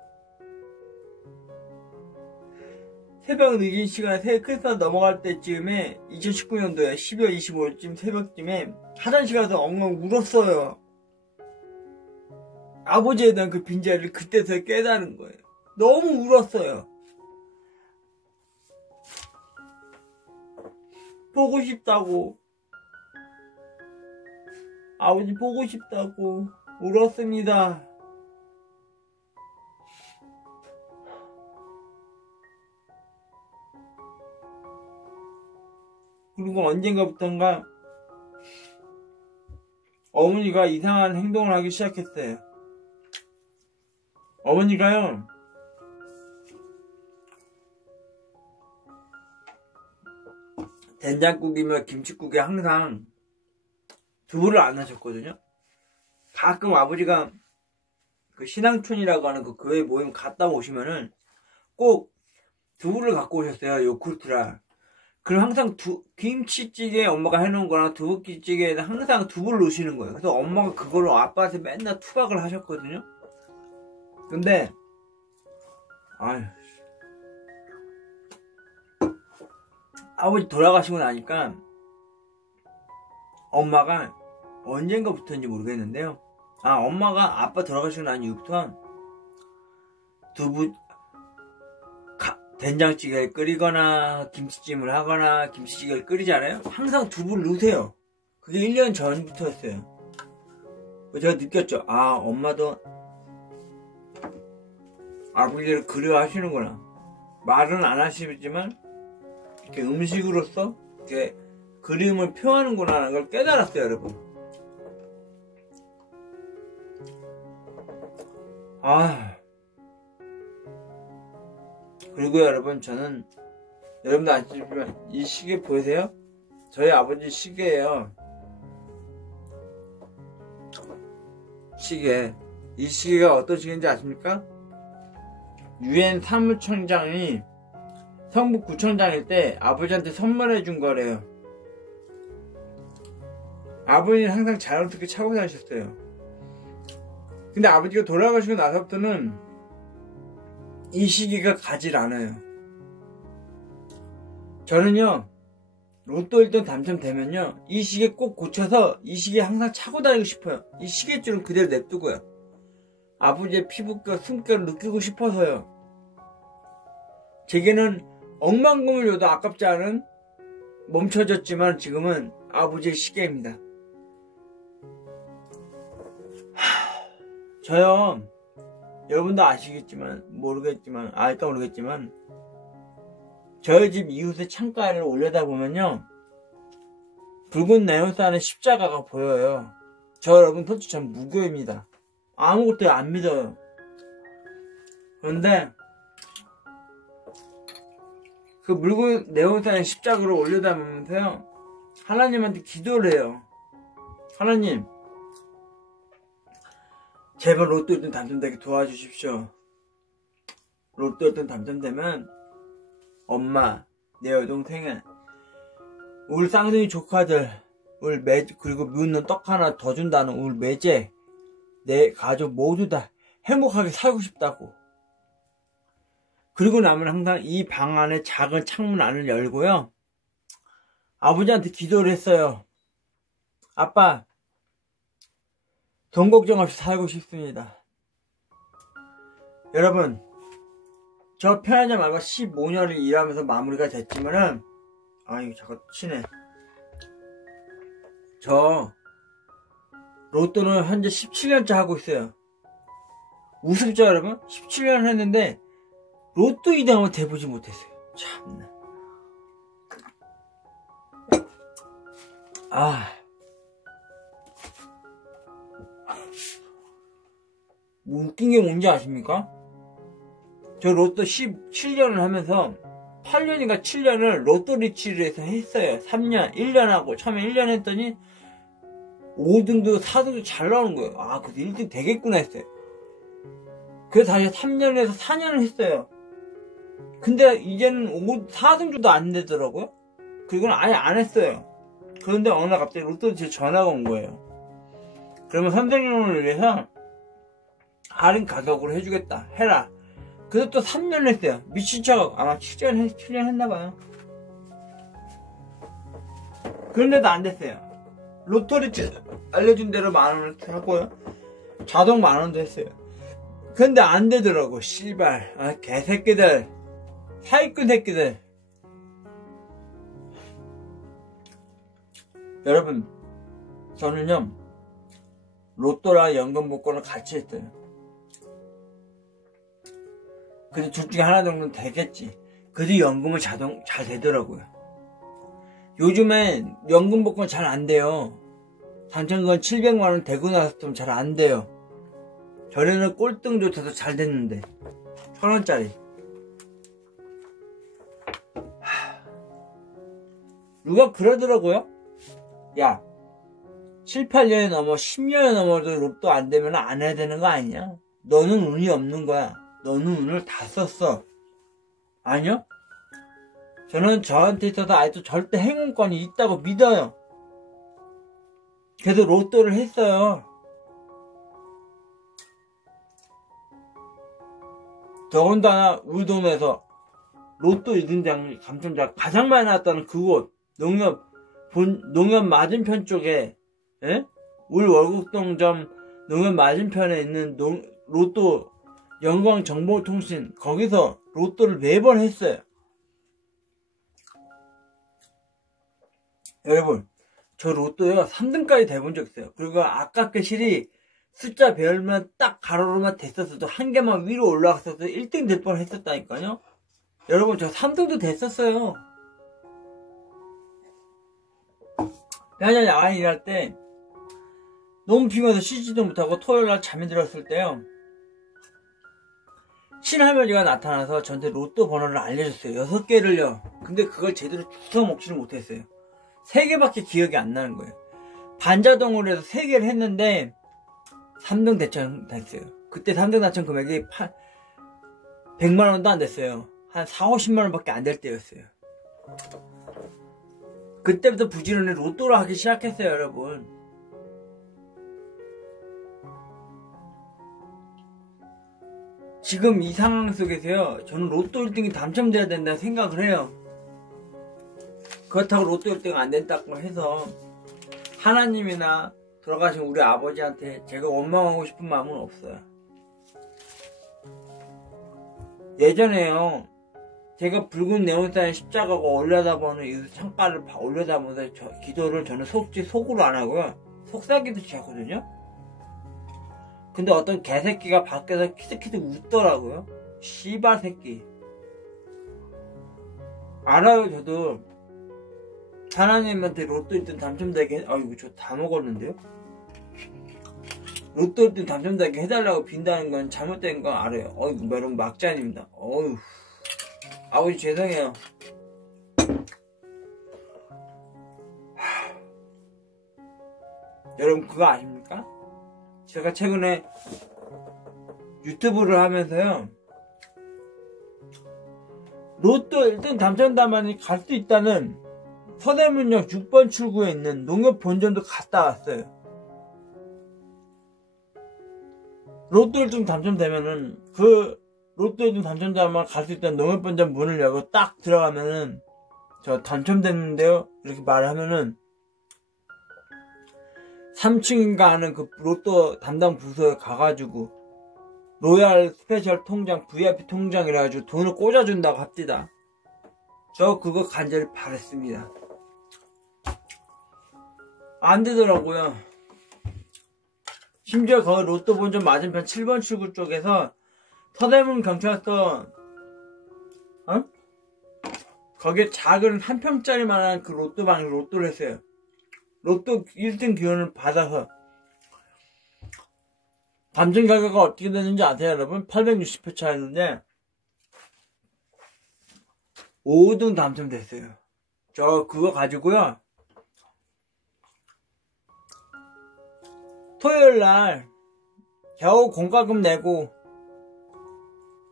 새벽 늦은 시간에 크리스마스 넘어갈 때쯤에 2019년도에 12월 25일쯤 새벽쯤에 화장실 가서 엉엉 울었어요. 아버지에 대한 그 빈자리를 그때서야 깨달은 거예요. 너무 울었어요. 보고 싶다고, 아버지 보고 싶다고 울었습니다. 그리고 언젠가부턴가 어머니가 이상한 행동을 하기 시작했어요. 어머니가요, 된장국이며 김치국에 항상 두부를 안 하셨거든요. 가끔 아버지가 그 신앙촌이라고 하는 그 교회 모임 갔다 오시면은 꼭 두부를 갖고 오셨어요. 요구르트랑. 그럼 항상 김치찌개 엄마가 해놓은 거랑 두부찌개에는 항상 두부를 넣으시는 거예요. 그래서 엄마가 그거를 아빠한테 맨날 투박을 하셨거든요. 근데 아버지 돌아가시고 나니까 엄마가 언젠가부터인지 모르겠는데요. 엄마가 아빠 돌아가시고 난 이후부터 된장찌개를 끓이거나 김치찜을 하거나 김치찌개를 끓이잖아요. 항상 두부를 넣으세요. 그게 1년 전부터였어요. 제가 느꼈죠. 엄마도 아버지를 그리워하시는구나. 말은 안 하시지만 이렇게 음식으로서 이렇게 그림을 표하는구나 하는 걸 깨달았어요, 여러분. 그리고 여러분, 저는 여러분도 아시지만 이 시계 보이세요? 저희 아버지 시계예요. 시계. 이 시계가 어떤 시계인지 아십니까? 유엔 사무총장이 성북구청장일 때 아버지한테 선물해 준 거래요. 아버지는 항상 자연스럽게 차고 다니셨어요. 근데 아버지가 돌아가시고 나서부터는 이 시계가 가질 않아요. 저는요, 로또 1등 당첨되면요, 이 시계 꼭 고쳐서 이 시계 항상 차고 다니고 싶어요. 이 시계줄은 그대로 냅두고요. 아버지의 피부과 숨결을 느끼고 싶어서요. 제게는 억만금을 줘도 아깝지 않은 멈춰졌지만 지금은 아버지의 시계입니다. 저요, 여러분도 아시겠지만 알까 모르겠지만 저희 집 이웃의 창가를 올려다보면요, 붉은 네온스 안에 십자가가 보여요. 저 여러분 솔직히 전 무교입니다. 아무것도 안 믿어요. 그런데 그 붉은 네온스 안에 십자가를 올려다보면서요, 하나님한테 기도를 해요. 하나님, 제발 로또 1등 당첨되게 도와주십시오. 로또 1등 당첨되면 엄마, 내 여동생은, 우리 쌍둥이 조카들, 그리고 미우는 떡 하나 더 준다는 우리 매제, 내 가족 모두 다 행복하게 살고 싶다고. 그리고 나면 항상 이 방 안에 작은 창문 안을 열고요, 아버지한테 기도를 했어요. 아빠, 돈 걱정 없이 살고 싶습니다. 여러분, 저 편의점 알바 15년을 일하면서 마무리가 됐지만은, 아유, 잠깐 치네. 저 로또는 현재 17년째 하고 있어요. 우습죠, 여러분? 17년 했는데 로또 2등 한번 돼보지 못했어요. 참나. 웃긴 게 뭔지 아십니까? 저 로또 17년을 하면서 8년인가 7년을 로또 리치를 해서 했어요. 3년, 1년 하고 처음에 1년 했더니 5등도 4등도 잘 나오는 거예요. 그래서 1등 되겠구나 했어요. 그래서 다시 3년에서 4년을 했어요. 근데 이제는 4등도 안 되더라고요. 그리고는 아예 안 했어요. 그런데 어느 날 갑자기 로또 리치 전화가 온 거예요. 그러면 선생님을 위해서 할인 가격으로 해주겠다, 해라. 그래서 또 3년 했어요. 미친 척. 아마 7년 했나봐요. 그런데도 안 됐어요. 로또리 알려준 대로 10,000원을 하고요, 자동 10,000원도 했어요. 근데 안 되더라고. 씨발, 개새끼들, 사기꾼 새끼들. 여러분, 저는요, 로또랑 연금 복권을 같이 했어요. 그래서 둘 중에 하나 정도는 되겠지. 그래도 연금은 잘 되더라고요. 요즘엔 연금 복권 잘 안 돼요. 당첨금 700만원 되고 나서 좀 잘 안 돼요. 전에는 꼴등조차도 잘 됐는데 1,000원짜리. 누가 그러더라고요. 야, 7, 8년이 넘어 10년이 넘어도 로또 안 되면 안 해야 되는 거 아니냐? 너는 운이 없는 거야. 너는 운을 다 썼어. 아니요? 저는 저한테 있어서 아직도 절대 행운권이 있다고 믿어요. 그래서 로또를 했어요. 더군다나 우리 동네에서 로또 1등장 당첨자가 가장 많이 나왔다는 그곳, 농협 맞은편 쪽에, 우리 월곡동점 농협 맞은편에 있는 로또 영광정보통신, 거기서 로또를 4번 했어요. 여러분, 저 로또요 3등까지 돼본 적 있어요. 그리고 아깝게 실이 숫자 별만 딱 가로로만 됐었어도 한 개만 위로 올라갔어도 1등 될 뻔 했었다니까요. 여러분, 저 3등도 됐었어요. 편의점 야간 일할 때 너무 피곤해서 쉬지도 못하고 토요일날 잠이 들었을 때요, 친할머니가 나타나서 저한테 로또 번호를 알려줬어요. 6개를요. 근데 그걸 제대로 주워 먹지를 못했어요. 3개밖에 기억이 안 나는 거예요. 반자동으로 해서 3개를 했는데 3등 당첨됐어요. 그때 3등 당첨 금액이 100만원도 안 됐어요. 한 4, 50만원 밖에 안 될 때였어요. 그때부터 부지런히 로또를 하기 시작했어요, 여러분. 지금 이 상황 속에서요, 저는 로또 1등이 당첨돼야 된다고 생각을 해요. 그렇다고 로또 1등 안 된다고 해서 하나님이나 돌아가신 우리 아버지한테 제가 원망하고 싶은 마음은 없어요. 예전에요, 제가 붉은 네온사인 십자가가 올려다보는 이 창가를 올려다보면서 기도를 저는 속으로 안 하고요, 속삭이도 하거든요. 근데 어떤 개새끼가 밖에서 키득키득 웃더라고요. 씨발 새끼. 알아요. 저도 하나님한테 로또 1등 당첨되게 아이고 저 다 먹었는데요. 로또 1등 당첨되게 해달라고 빈다는 건 잘못된 건 알아요. 어이구 여러분 막잔입니다. 어휴 아버지 죄송해요. 여러분 그거 아십니까? 제가 최근에 유튜브를 하면서요, 로또 1등 당첨자만이 갈 수 있다는 서대문역 6번 출구에 있는 농협 본점도 갔다 왔어요. 로또 1등 당첨되면은 그 로또 1등 당첨자만 갈 수 있다는 농협 본점 문을 열고 딱 들어가면은 저 당첨됐는데요 이렇게 말하면은 3층인가 하는 그 로또 담당 부서에 가가지고 로얄 스페셜 통장 VIP 통장이라 가지고 돈을 꽂아준다고 합니다. 저 그거 간절히 바랬습니다. 안 되더라고요. 심지어 거기 로또 본점 맞은편 7번 출구 쪽에서 서대문 경찰서 거기에 작은 한 평짜리만한 그 로또방에 로또를 했어요. 로또 1등 기원을 받아서 당첨 결과가 어떻게 되는지 아세요 여러분? 860표 차였는데 5등 당첨됐어요. 저 그거 가지고요 토요일날 겨우 공과금 내고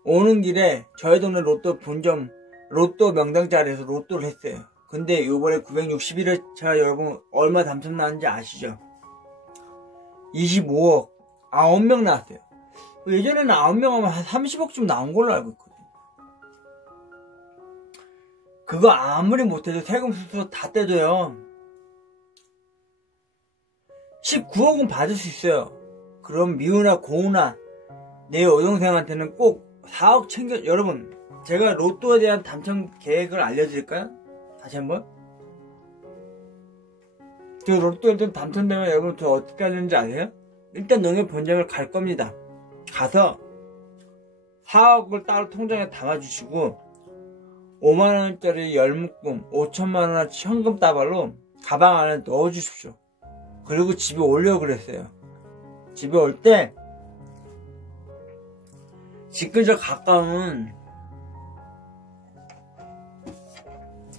오는 길에 저희 동네 로또 본점 로또 명당자리에서 로또를 했어요. 근데 요번에 961회차 여러분 얼마 당첨 나왔는지 아시죠? 25억 9명 나왔어요. 예전에는 9명 하면 한 30억쯤 나온 걸로 알고 있거든요. 그거 아무리 못해도 세금 수수 다 떼줘요. 19억은 받을 수 있어요. 그럼 미우나 고우나 내 여동생한테는 꼭 4억 챙겨. 여러분 제가 로또에 대한 당첨 계획을 알려드릴까요? 다시 한번. 저 로또 1등 당첨되면 여러분 저 어떻게 하는지 아세요? 일단 농협 본점을 갈 겁니다. 가서 4억을 따로 통장에 담아주시고 5만원짜리 열묶음 5천만원어치 현금 따발로 가방 안에 넣어주십시오. 그리고 집에 오려고 그랬어요. 집에 올 때 집 근처 가까운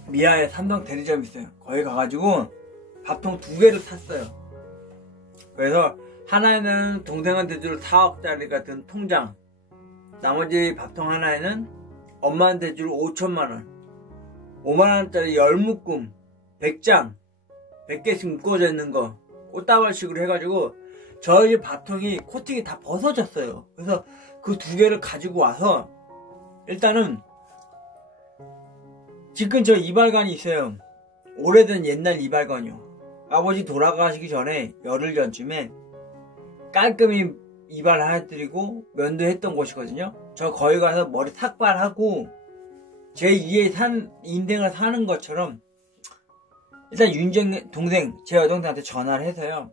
미아에 삼성 대리점 있어요. 거기 가가지고 밥통 2개를 샀어요. 그래서 하나에는 동생한테 줄 4억짜리가 든 통장, 나머지 밥통 하나에는 엄마한테 줄 5천만원, 5만원짜리 열묶음 100장 100개씩 묶어져 있는 거 꽃다발식으로 해가지고 저희 밥통이 코팅이 다 벗어졌어요. 그래서 그 2개를 가지고 와서 일단은 집 근처 이발관이 있어요. 오래된 옛날 이발관이요. 아버지 돌아가시기 전에 열흘 전쯤에 깔끔히 이발을 해드리고 면도했던 곳이거든요. 저 거기 가서 머리 삭발하고 제 2의 인생을 사는 것처럼 일단 동생, 제 여동생한테 전화를 해서요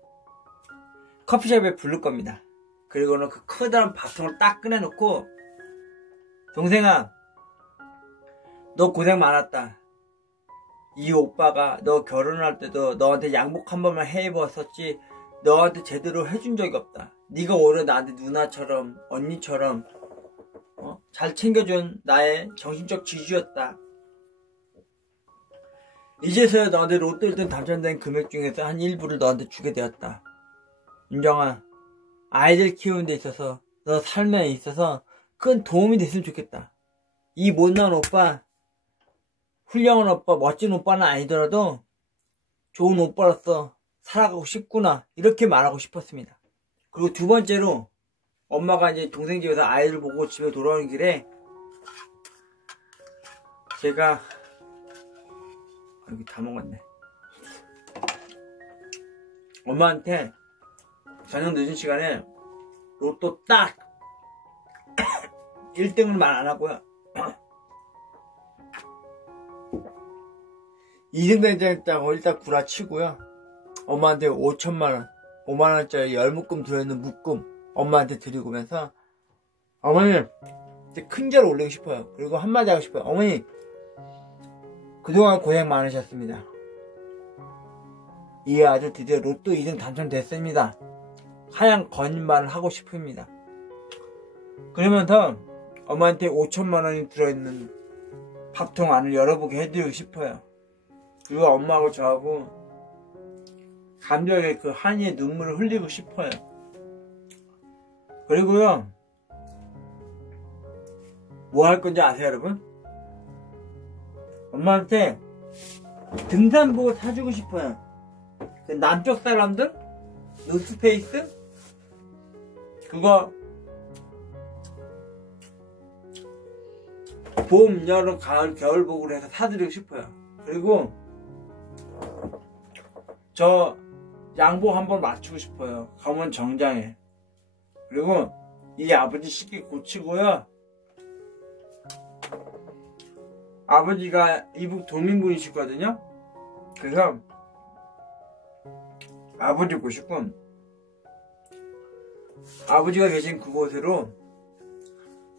커피숍에 부를 겁니다. 그리고는 그 커다란 밥통을 딱 꺼내놓고 동생아 너 고생 많았다. 이 오빠가 너 결혼할 때도 너한테 양복 한 번만 해 입었었지 너한테 제대로 해준 적이 없다. 네가 오히려 나한테 누나처럼 언니처럼 잘 챙겨준 나의 정신적 지주였다. 이제서야 너한테 로또 1등 당첨된 금액 중에서 한 일부를 너한테 주게 되었다. 윤정아 아이들 키우는 데 있어서, 너 삶에 있어서 큰 도움이 됐으면 좋겠다. 이 못난 오빠, 훌륭한 오빠, 멋진 오빠는 아니더라도 좋은 오빠로서 살아가고 싶구나, 이렇게 말하고 싶었습니다. 그리고 두 번째로, 엄마가 이제 동생 집에서 아이들 보고 집에 돌아오는 길에 제가 여기 다 먹었네. 엄마한테 저녁 늦은 시간에 로또 딱 1등을 말 안 하고요. 2등 된다고 일단 구라치고요. 엄마한테 5천만원, 5만원짜리 열묶음 들어있는 묶음 엄마한테 드리고면서, 어머니 큰 자로 올리고 싶어요. 그리고 한마디 하고 싶어요. 어머니 그동안 고생 많으셨습니다. 이 아들 드디어 로또 2등 당첨됐습니다. 하얀 거짓말을 하고 싶습니다. 그러면서 엄마한테 5천만원이 들어있는 밥통 안을 열어보게 해드리고 싶어요. 그리고 엄마하고 저하고 감격의 그 한이의 눈물을 흘리고 싶어요. 그리고요, 뭐 할 건지 아세요, 여러분? 엄마한테 등산복 사주고 싶어요. 그 남쪽 사람들? 노스페이스? 그거 봄, 여름, 가을, 겨울복으로 해서 사드리고 싶어요. 그리고 저 양복 한번 맞추고 싶어요. 검은 정장에. 그리고 이 아버지 식기 고치고요. 아버지가 이북 도민분이시거든요. 그래서 아버지 모시고 아버지가 계신 그곳으로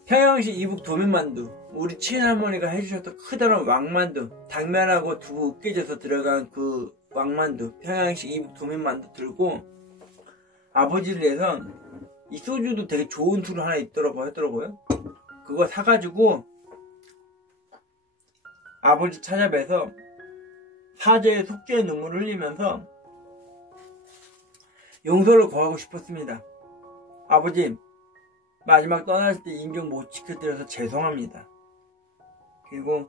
평양시 이북 도민만두, 우리 친할머니가 해주셨던 크다란 왕만두, 당면하고 두부 으깨져서 들어간 그 왕만두, 평양시 이북 도민만두 들고 아버지를 위해서 이 소주도 되게 좋은 술 하나 있더라고 하더라고요. 그거 사가지고 아버지 찾아뵈서 사죄의 속죄의 눈물을 흘리면서 용서를 구하고 싶었습니다. 아버지, 마지막 떠나실 때 인격 못 지켜드려서 죄송합니다. 그리고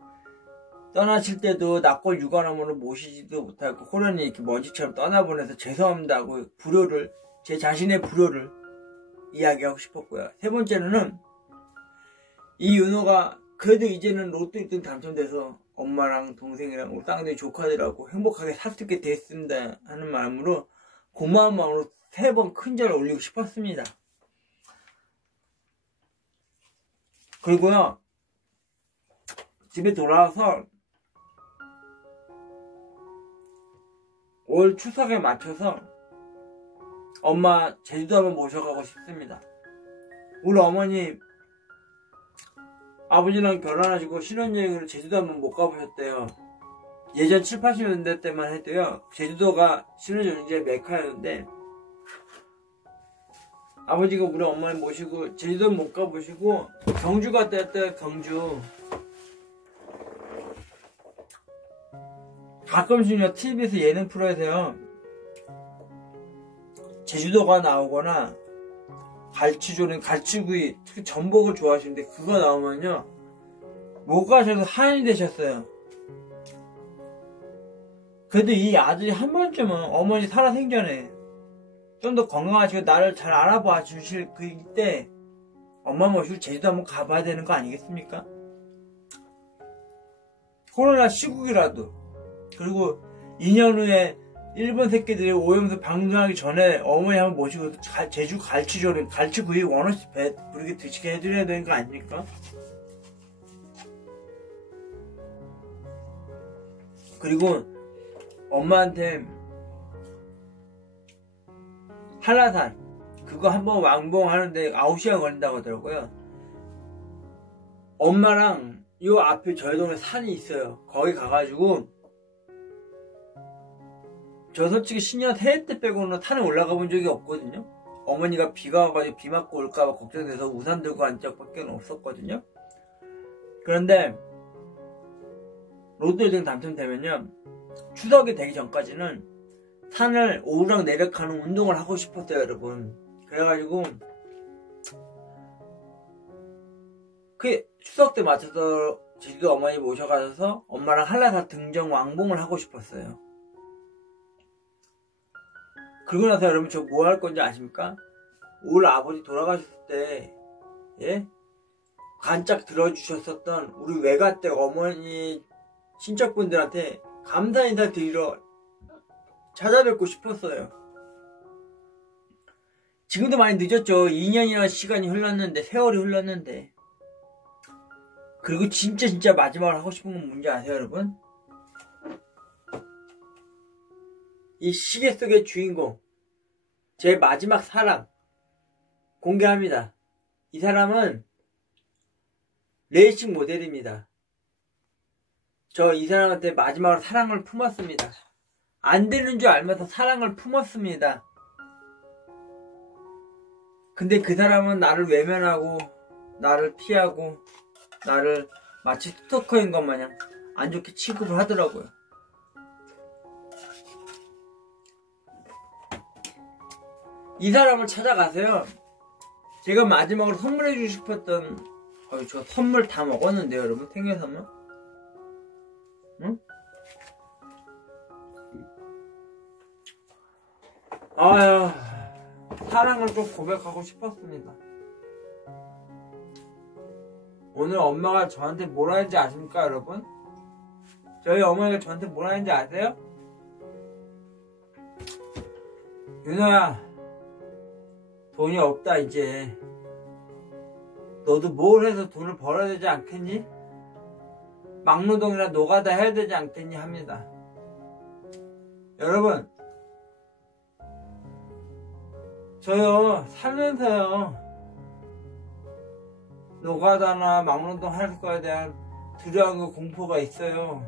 떠나실 때도 납골 유관함으로 모시지도 못하고 호련히 이렇게 먼지처럼 떠나보내서 죄송합니다 하고 불효를, 제 자신의 불효를 이야기하고 싶었고요. 세 번째로는 이 윤호가 그래도 이제는 로또 1등 당첨돼서 엄마랑 동생이랑 우리 쌍둥이 조카들하고 행복하게 살 수 있게 됐습니다 하는 마음으로 고마운 마음으로 3번 큰 절을 올리고 싶었습니다. 그리고요, 집에 돌아와서 올 추석에 맞춰서 엄마 제주도 한번 모셔가고 싶습니다. 우리 어머니 아버지랑 결혼하시고 신혼여행으로 제주도 한번 못 가보셨대요. 예전 7, 80년대 때만 해도요, 제주도가 신혼여행지의 메카였는데 아버지가 우리 엄마를 모시고 제주도 못 가보시고 경주 갔다 왔대요. 경주. 가끔씩요 TV에서 예능 프로에서요 제주도가 나오거나 갈치조림, 갈치구이, 특히 전복을 좋아하시는데 그거 나오면요 못 가셔서 하인이 되셨어요. 그래도 이 아들이 한 번쯤은 어머니 살아생전에 좀 더 건강하시고 나를 잘 알아봐 주실 그때 엄마 모시고 제주도 한번 가봐야 되는 거 아니겠습니까? 코로나 시국이라도. 그리고 2년 후에 일본 새끼들이 오염수 방송하기 전에 어머니 한번 모시고 제주 갈치조림, 갈치구이 원어치 배 부르게 드시게 해드려야 되는 거 아닙니까? 그리고 엄마한테 한라산 그거 한번 왕봉하는데 9시간 걸린다고 하더라고요. 엄마랑 요 앞에 저희 동네 산이 있어요. 거기 가가지고 저 솔직히 신년 새해 때 빼고는 산에 올라가 본 적이 없거든요. 어머니가 비가 와가지고 비 맞고 올까봐 걱정돼서 우산 들고 간 적밖에 없었거든요. 그런데 로또 1등 당첨되면요 추석이 되기 전까지는 산을 오르락 내리락 하는 운동을 하고 싶었어요, 여러분. 그래가지고 그 추석 때 맞춰서 제주도 어머니 모셔가셔서 엄마랑 한라산 등정 왕봉을 하고 싶었어요. 그러고 나서 여러분 저 뭐 할 건지 아십니까? 올 아버지 돌아가셨을 때 예? 간짝 들어주셨었던 우리 외가댁 어머니 친척분들한테 감사 인사 드리러 찾아뵙고 싶었어요. 지금도 많이 늦었죠. 2년이나 시간이 흘렀는데, 세월이 흘렀는데. 그리고 진짜 마지막으로 하고 싶은 건 뭔지 아세요, 여러분? 이 시계 속의 주인공, 제 마지막 사랑 공개합니다. 이 사람은 레이싱 모델입니다. 저 이 사람한테 마지막으로 사랑을 품었습니다. 안 되는 줄 알면서 사랑을 품었습니다. 근데 그 사람은 나를 외면하고 나를 피하고 나를 마치 스토커인 것 마냥 안 좋게 취급을 하더라고요. 이 사람을 찾아가세요. 제가 마지막으로 선물해주고 싶었던 저 선물 다 먹었는데요, 여러분. 생일 선물. 응? 아유, 사랑을 좀 고백하고 싶었습니다. 오늘 엄마가 저한테 뭐라 했는지 아십니까, 여러분? 저희 어머니가 저한테 뭐라 했는지 아세요? 윤아야, 돈이 없다 이제. 너도 뭘 해서 돈을 벌어야 되지 않겠니? 막노동이나 노가다 해야 되지 않겠니? 합니다. 여러분, 저요 살면서요 노가다나 막노동 할 거에 대한 두려움과 공포가 있어요.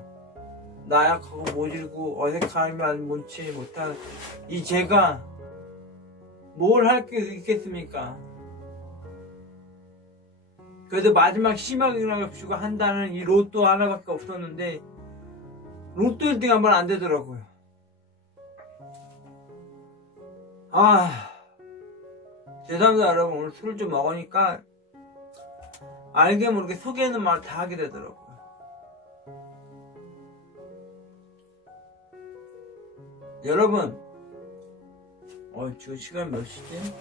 나약하고 모질고 어색하면 못치 못한 이 제가 뭘 할 게 있겠습니까? 그래도 마지막 희망이라고 주고 한다는 이 로또 하나밖에 없었는데 로또 1등 한번 안 되더라고요. 죄송합니다 여러분. 오늘 술을 좀 먹으니까 알게 모르게 속에 있는 말 다 하게 되더라고요. 여러분, 지금 시간 몇 시지?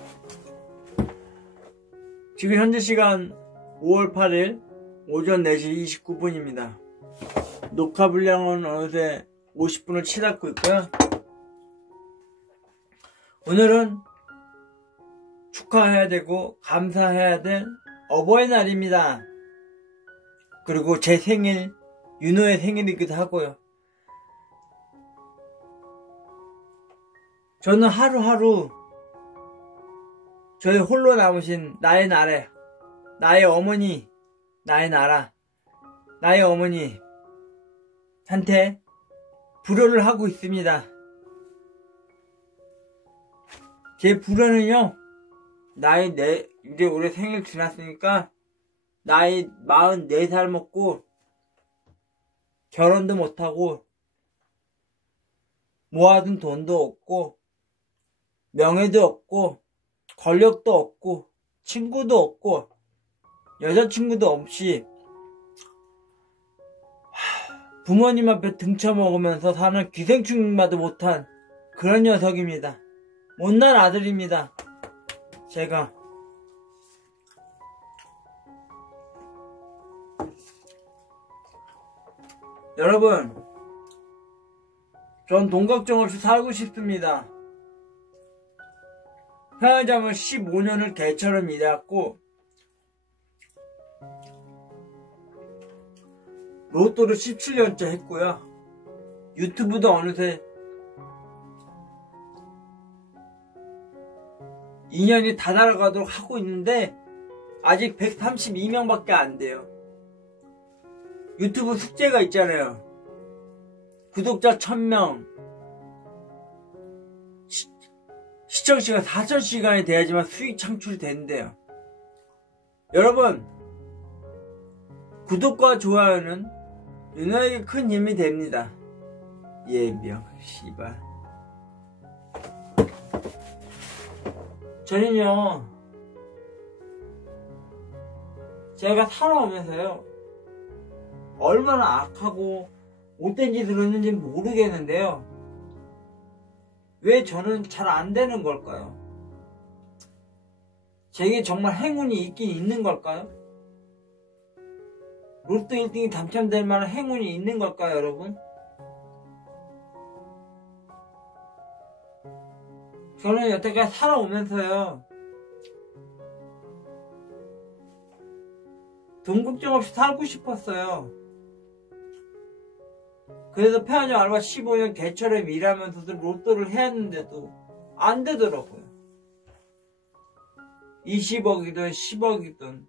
지금 현재 시간 5월 8일 오전 4시 29분입니다. 녹화 분량은 어느새 50분을 치닫고 있고요. 오늘은 축하해야 되고 감사해야 될 어버이날입니다. 그리고 제 생일, 윤호의 생일이기도 하고요. 저는 하루하루 저의 홀로 남으신 나의 나라, 나의 어머니, 나의 나라, 나의 어머니한테 불효를 하고 있습니다. 제 불효는요, 이제 올해 생일 지났으니까 나이 44살 먹고 결혼도 못하고 모아둔 돈도 없고 명예도 없고 권력도 없고 친구도 없고 여자친구도 없이 부모님 앞에 등쳐먹으면서 사는 기생충마도 못한 그런 녀석입니다. 못난 아들입니다. 제가 여러분, 전 돈 걱정 없이 살고 싶습니다. 편의점을 15년을 개처럼 일해왔고 로또를 17년째 했고요. 유튜브도 어느새 2년이 다 날아가도록 하고 있는데 아직 132명밖에 안 돼요. 유튜브 숙제가 있잖아요. 구독자 1000명, 시청시간 4000시간이 돼야지만 수익 창출이 되는데요. 여러분, 구독과 좋아요는 윤호에게 큰 힘이 됩니다. 예명 씨발. 저는요, 제가 살아오면서요, 얼마나 악하고 못된 짓을 했는지 모르겠는데요, 왜 저는 잘 안 되는 걸까요? 제게 정말 행운이 있긴 있는 걸까요? 로또 1등이 당첨될 만한 행운이 있는 걸까요, 여러분? 저는 여태까지 살아오면서요, 돈 걱정 없이 살고 싶었어요. 그래서 편의점 알바 15년 개처럼 일하면서도 로또를 해왔는데도 안 되더라고요. 20억이든 10억이든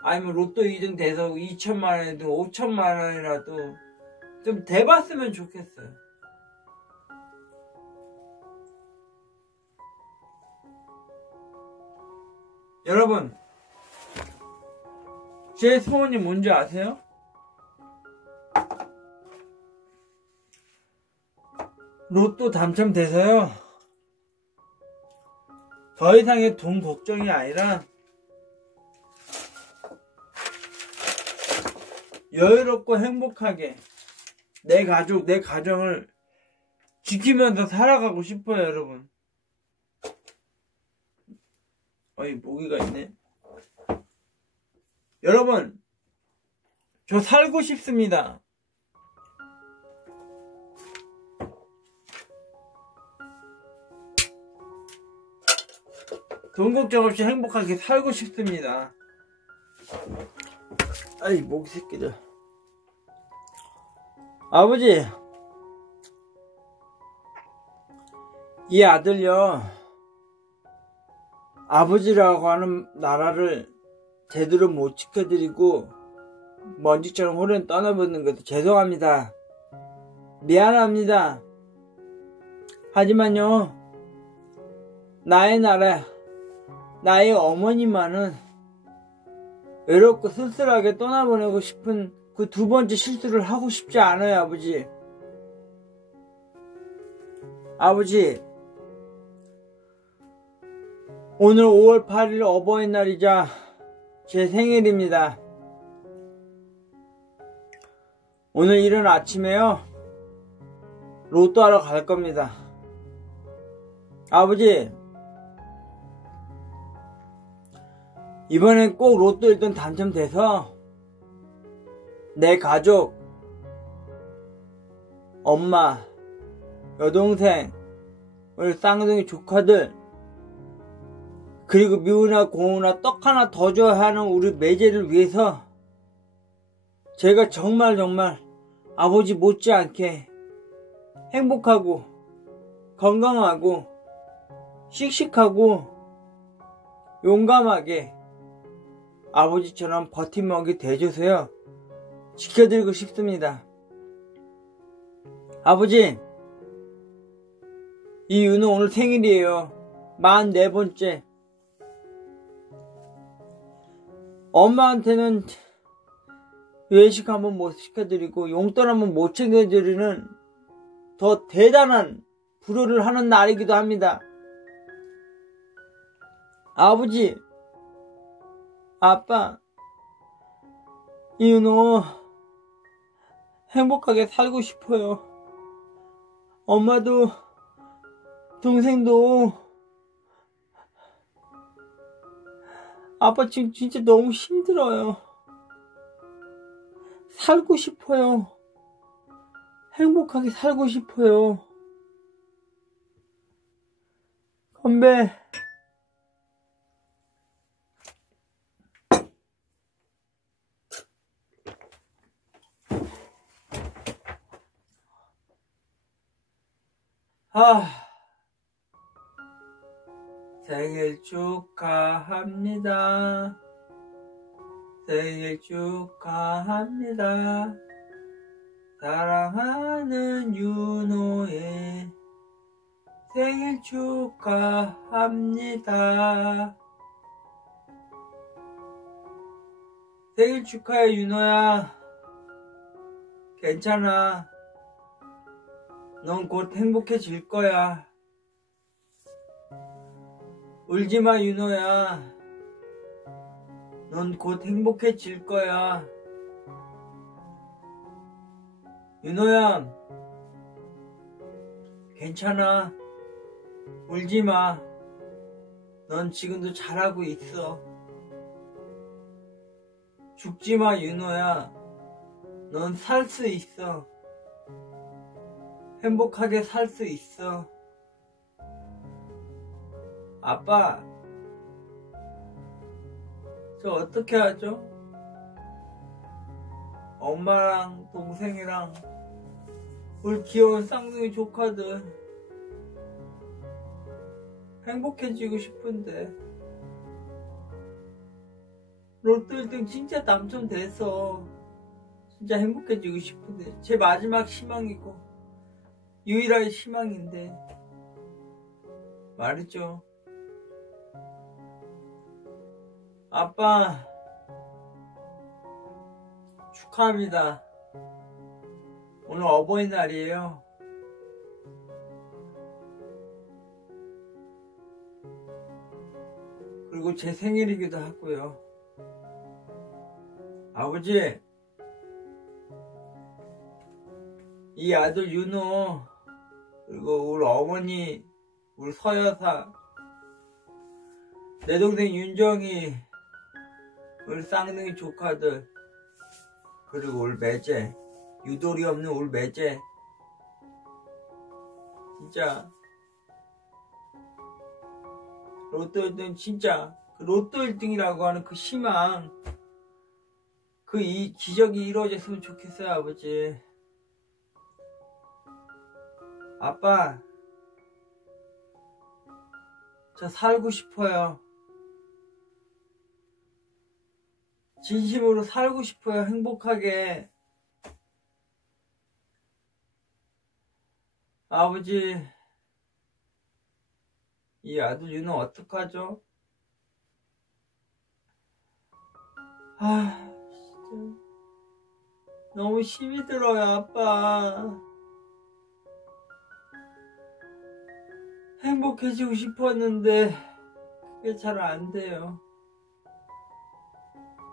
아니면 로또 2등 돼서 2천만 원이든 5천만 원이라도 좀 돼봤으면 좋겠어요. 여러분, 제 소원이 뭔지 아세요? 로또 당첨돼서요, 더 이상의 돈 걱정이 아니라 여유롭고 행복하게 내 가족, 내 가정을 지키면서 살아가고 싶어요, 여러분. 어이, 모기가 있네. 여러분, 저 살고 싶습니다. 돈 걱정 없이 행복하게 살고 싶습니다. 아이, 모기 새끼들. 아버지, 이 아들요, 아버지라고 하는 나라를 제대로 못 지켜드리고 먼지처럼 홀연 떠나보는 것도 죄송합니다. 미안합니다. 하지만요, 나의 나라, 나의 어머니만은 외롭고 쓸쓸하게 떠나보내고 싶은 그 두 번째 실수를 하고 싶지 않아요, 아버지. 아버지, 오늘 5월 8일 어버이날이자 제 생일입니다. 오늘 이른 아침에요, 로또 하러 갈 겁니다. 아버지, 이번엔 꼭 로또 1등 당첨돼서 내 가족, 엄마, 여동생, 우리 쌍둥이 조카들, 그리고 미우나 고우나 떡 하나 더 줘야 하는 우리 매제를 위해서 제가 정말 아버지 못지않게 행복하고 건강하고 씩씩하고 용감하게 아버지처럼 버팀목이 돼줘서요, 지켜드리고 싶습니다. 아버지, 이 윤호 오늘 생일이에요. 44번째. 엄마한테는 외식 한번 못 시켜드리고 용돈 한번 못 챙겨드리는 더 대단한 불효를 하는 날이기도 합니다. 아버지, 아빠, 이윤호 행복하게 살고 싶어요. 엄마도 동생도. 아빠 지금 진짜 너무 힘들어요. 살고 싶어요. 행복하게 살고 싶어요. 건배. 생일 축하합니다. 생일 축하합니다. 사랑하는 윤호의 생일 축하합니다. 생일 축하해, 윤호야. 괜찮아. 넌 곧 행복해질 거야. 울지마 윤호야. 넌 곧 행복해질 거야. 윤호야, 괜찮아. 울지마. 넌 지금도 잘하고 있어. 죽지마 윤호야. 넌 살 수 있어. 행복하게 살 수 있어. 아빠, 저 어떻게 하죠? 엄마랑 동생이랑 우리 귀여운 쌍둥이 조카들 행복해지고 싶은데 로또 1등 진짜 당첨돼서 진짜 행복해지고 싶은데 제 마지막 희망이고 유일한 희망인데 말이죠. 아빠 축하합니다. 오늘 어버이날이에요. 그리고 제 생일이기도 하고요. 아버지, 이 아들 윤호, 그리고 우리 어머니, 우리 서여사, 내 동생 윤정이, 우리 쌍둥이 조카들, 그리고 우리 매제, 유돌이 없는 우리 매제, 진짜 로또 1등 진짜 그 로또 1등이라고 하는 그 희망, 그 이 기적이 이루어졌으면 좋겠어요. 아버지, 아빠, 저 살고 싶어요. 진심으로 살고 싶어요. 행복하게. 아버지, 이 아들 윤호 어떡하죠? 아, 진짜 너무 힘이 들어요. 아빠, 행복해지고 싶었는데 그게 잘 안 돼요.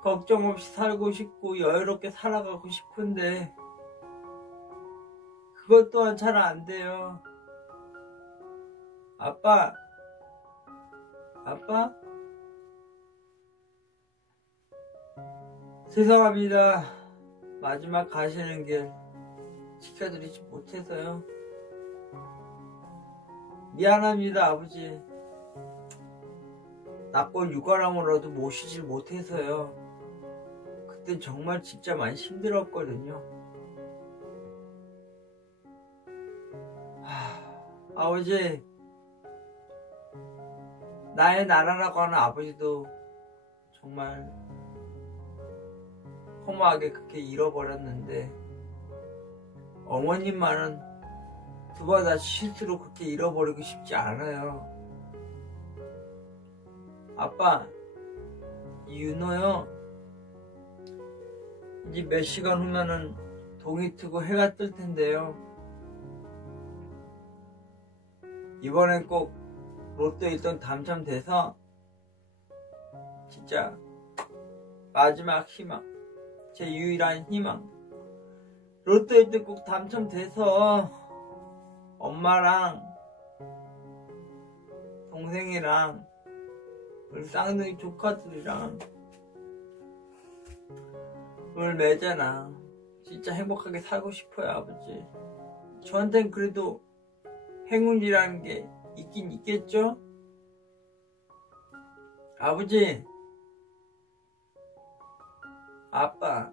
걱정 없이 살고 싶고 여유롭게 살아가고 싶은데 그것 또한 잘 안 돼요. 아빠, 아빠? 죄송합니다. 마지막 가시는 길 지켜드리지 못해서요. 미안합니다. 아버지, 낙골 유가람으로도 모시질 못해서요. 그땐 정말 진짜 많이 힘들었거든요. 아버지, 나의 나라라고 하는 아버지도 정말 허무하게 그렇게 잃어버렸는데 어머님만은 두 번 다시 실수로 그렇게 잃어버리고 싶지 않아요. 아빠, 이 윤호요, 이제 몇 시간 후면은 동이 트고 해가 뜰 텐데요. 이번엔 꼭 로또 1등 당첨돼서 진짜 마지막 희망, 제 유일한 희망, 로또 1등 꼭 당첨돼서 엄마랑 동생이랑 우리 쌍둥이 조카들이랑 우리 매제랑 진짜 행복하게 살고 싶어요. 아버지, 저한텐 그래도 행운이라는 게 있긴 있겠죠? 아버지, 아빠,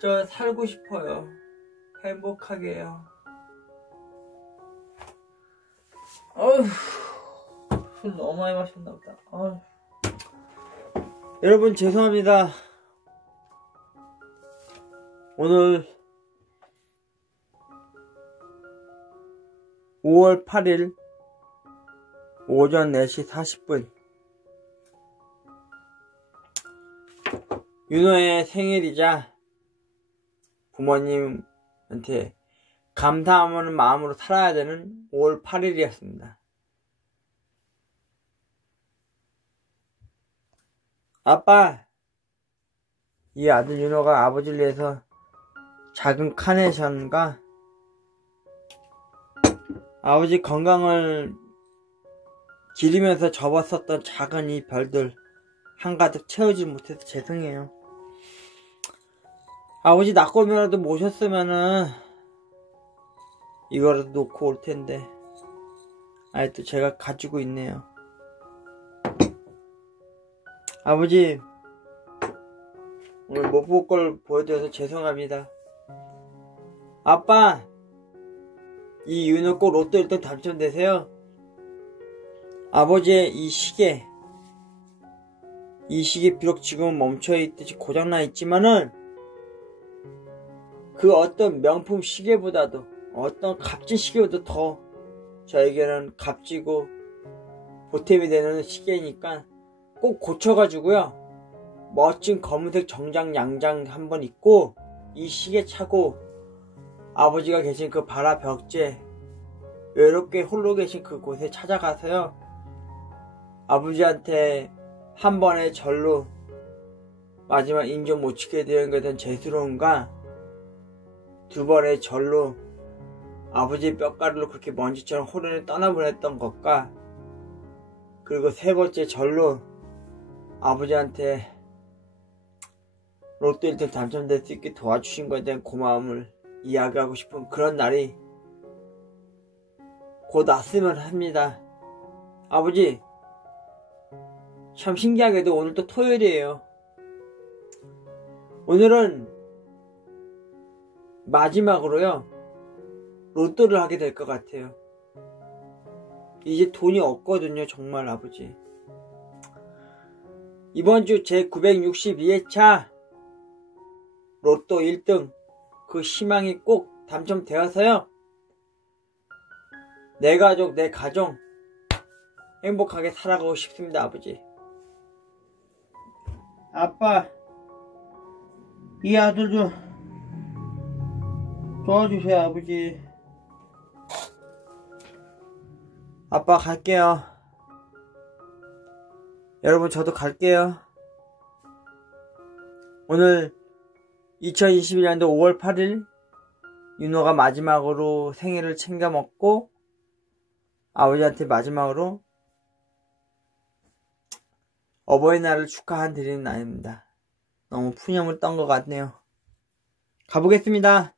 저 살고 싶어요. 행복하게요. 어휴, 술 너무 많이 마셨나 보다. 어휴. 여러분 죄송합니다. 오늘 5월 8일 오전 4시 40분 윤호의 생일이자 부모님한테 감사하는 마음으로 살아야 되는 5월 8일이었습니다. 아빠, 이 아들 윤호가 아버지를 위해서 작은 카네이션과 아버지 건강을 기리면서 접었었던 작은 이 별들 한가득 채우지 못해서 죄송해요. 아버지 낳고 오면라도 모셨으면은 이거라도 놓고 올 텐데 또 제가 가지고 있네요. 아버지, 오늘 못 볼 걸 보여드려서 죄송합니다. 아빠, 이 윤호 꼭 로또 1등 당첨되세요. 아버지의 이 시계 비록 지금은 멈춰있듯이 고장나 있지만은 그 어떤 명품 시계보다도 어떤 값진 시계보다 더 저에게는 값지고 보탬이 되는 시계니까 꼭 고쳐가지고요, 멋진 검은색 정장 양장 한번 입고 이 시계 차고 아버지가 계신 그 바라 벽제 외롭게 홀로 계신 그곳에 찾아가서요, 아버지한테 한 번의 절로 마지막 인정 못 지게 되는 것에 대한 죄스러움과 두 번의 절로 아버지의 뼈가루로 그렇게 먼지처럼 호련히 떠나보냈던 것과 그리고 세 번째 절로 아버지한테 로또 1등 당첨될 수 있게 도와주신 것에 대한 고마움을 이야기하고 싶은 그런 날이 곧 왔으면 합니다. 아버지, 참 신기하게도 오늘 또 토요일이에요. 오늘은 마지막으로요, 로또를 하게 될 것 같아요. 이제 돈이 없거든요, 정말 아버지. 이번 주 제 962회차 로또 1등 그 희망이 꼭 당첨되어서요, 내 가족, 내 가정 행복하게 살아가고 싶습니다, 아버지. 아빠, 이 아들 좀 도와주세요, 아버지. 아빠 갈게요. 여러분, 저도 갈게요. 오늘 2021년도 5월 8일 윤호가 마지막으로 생일을 챙겨 먹고 아버지한테 마지막으로 어버이날을 축하한 드리는 날입니다. 너무 푸념을 떤 것 같네요. 가보겠습니다.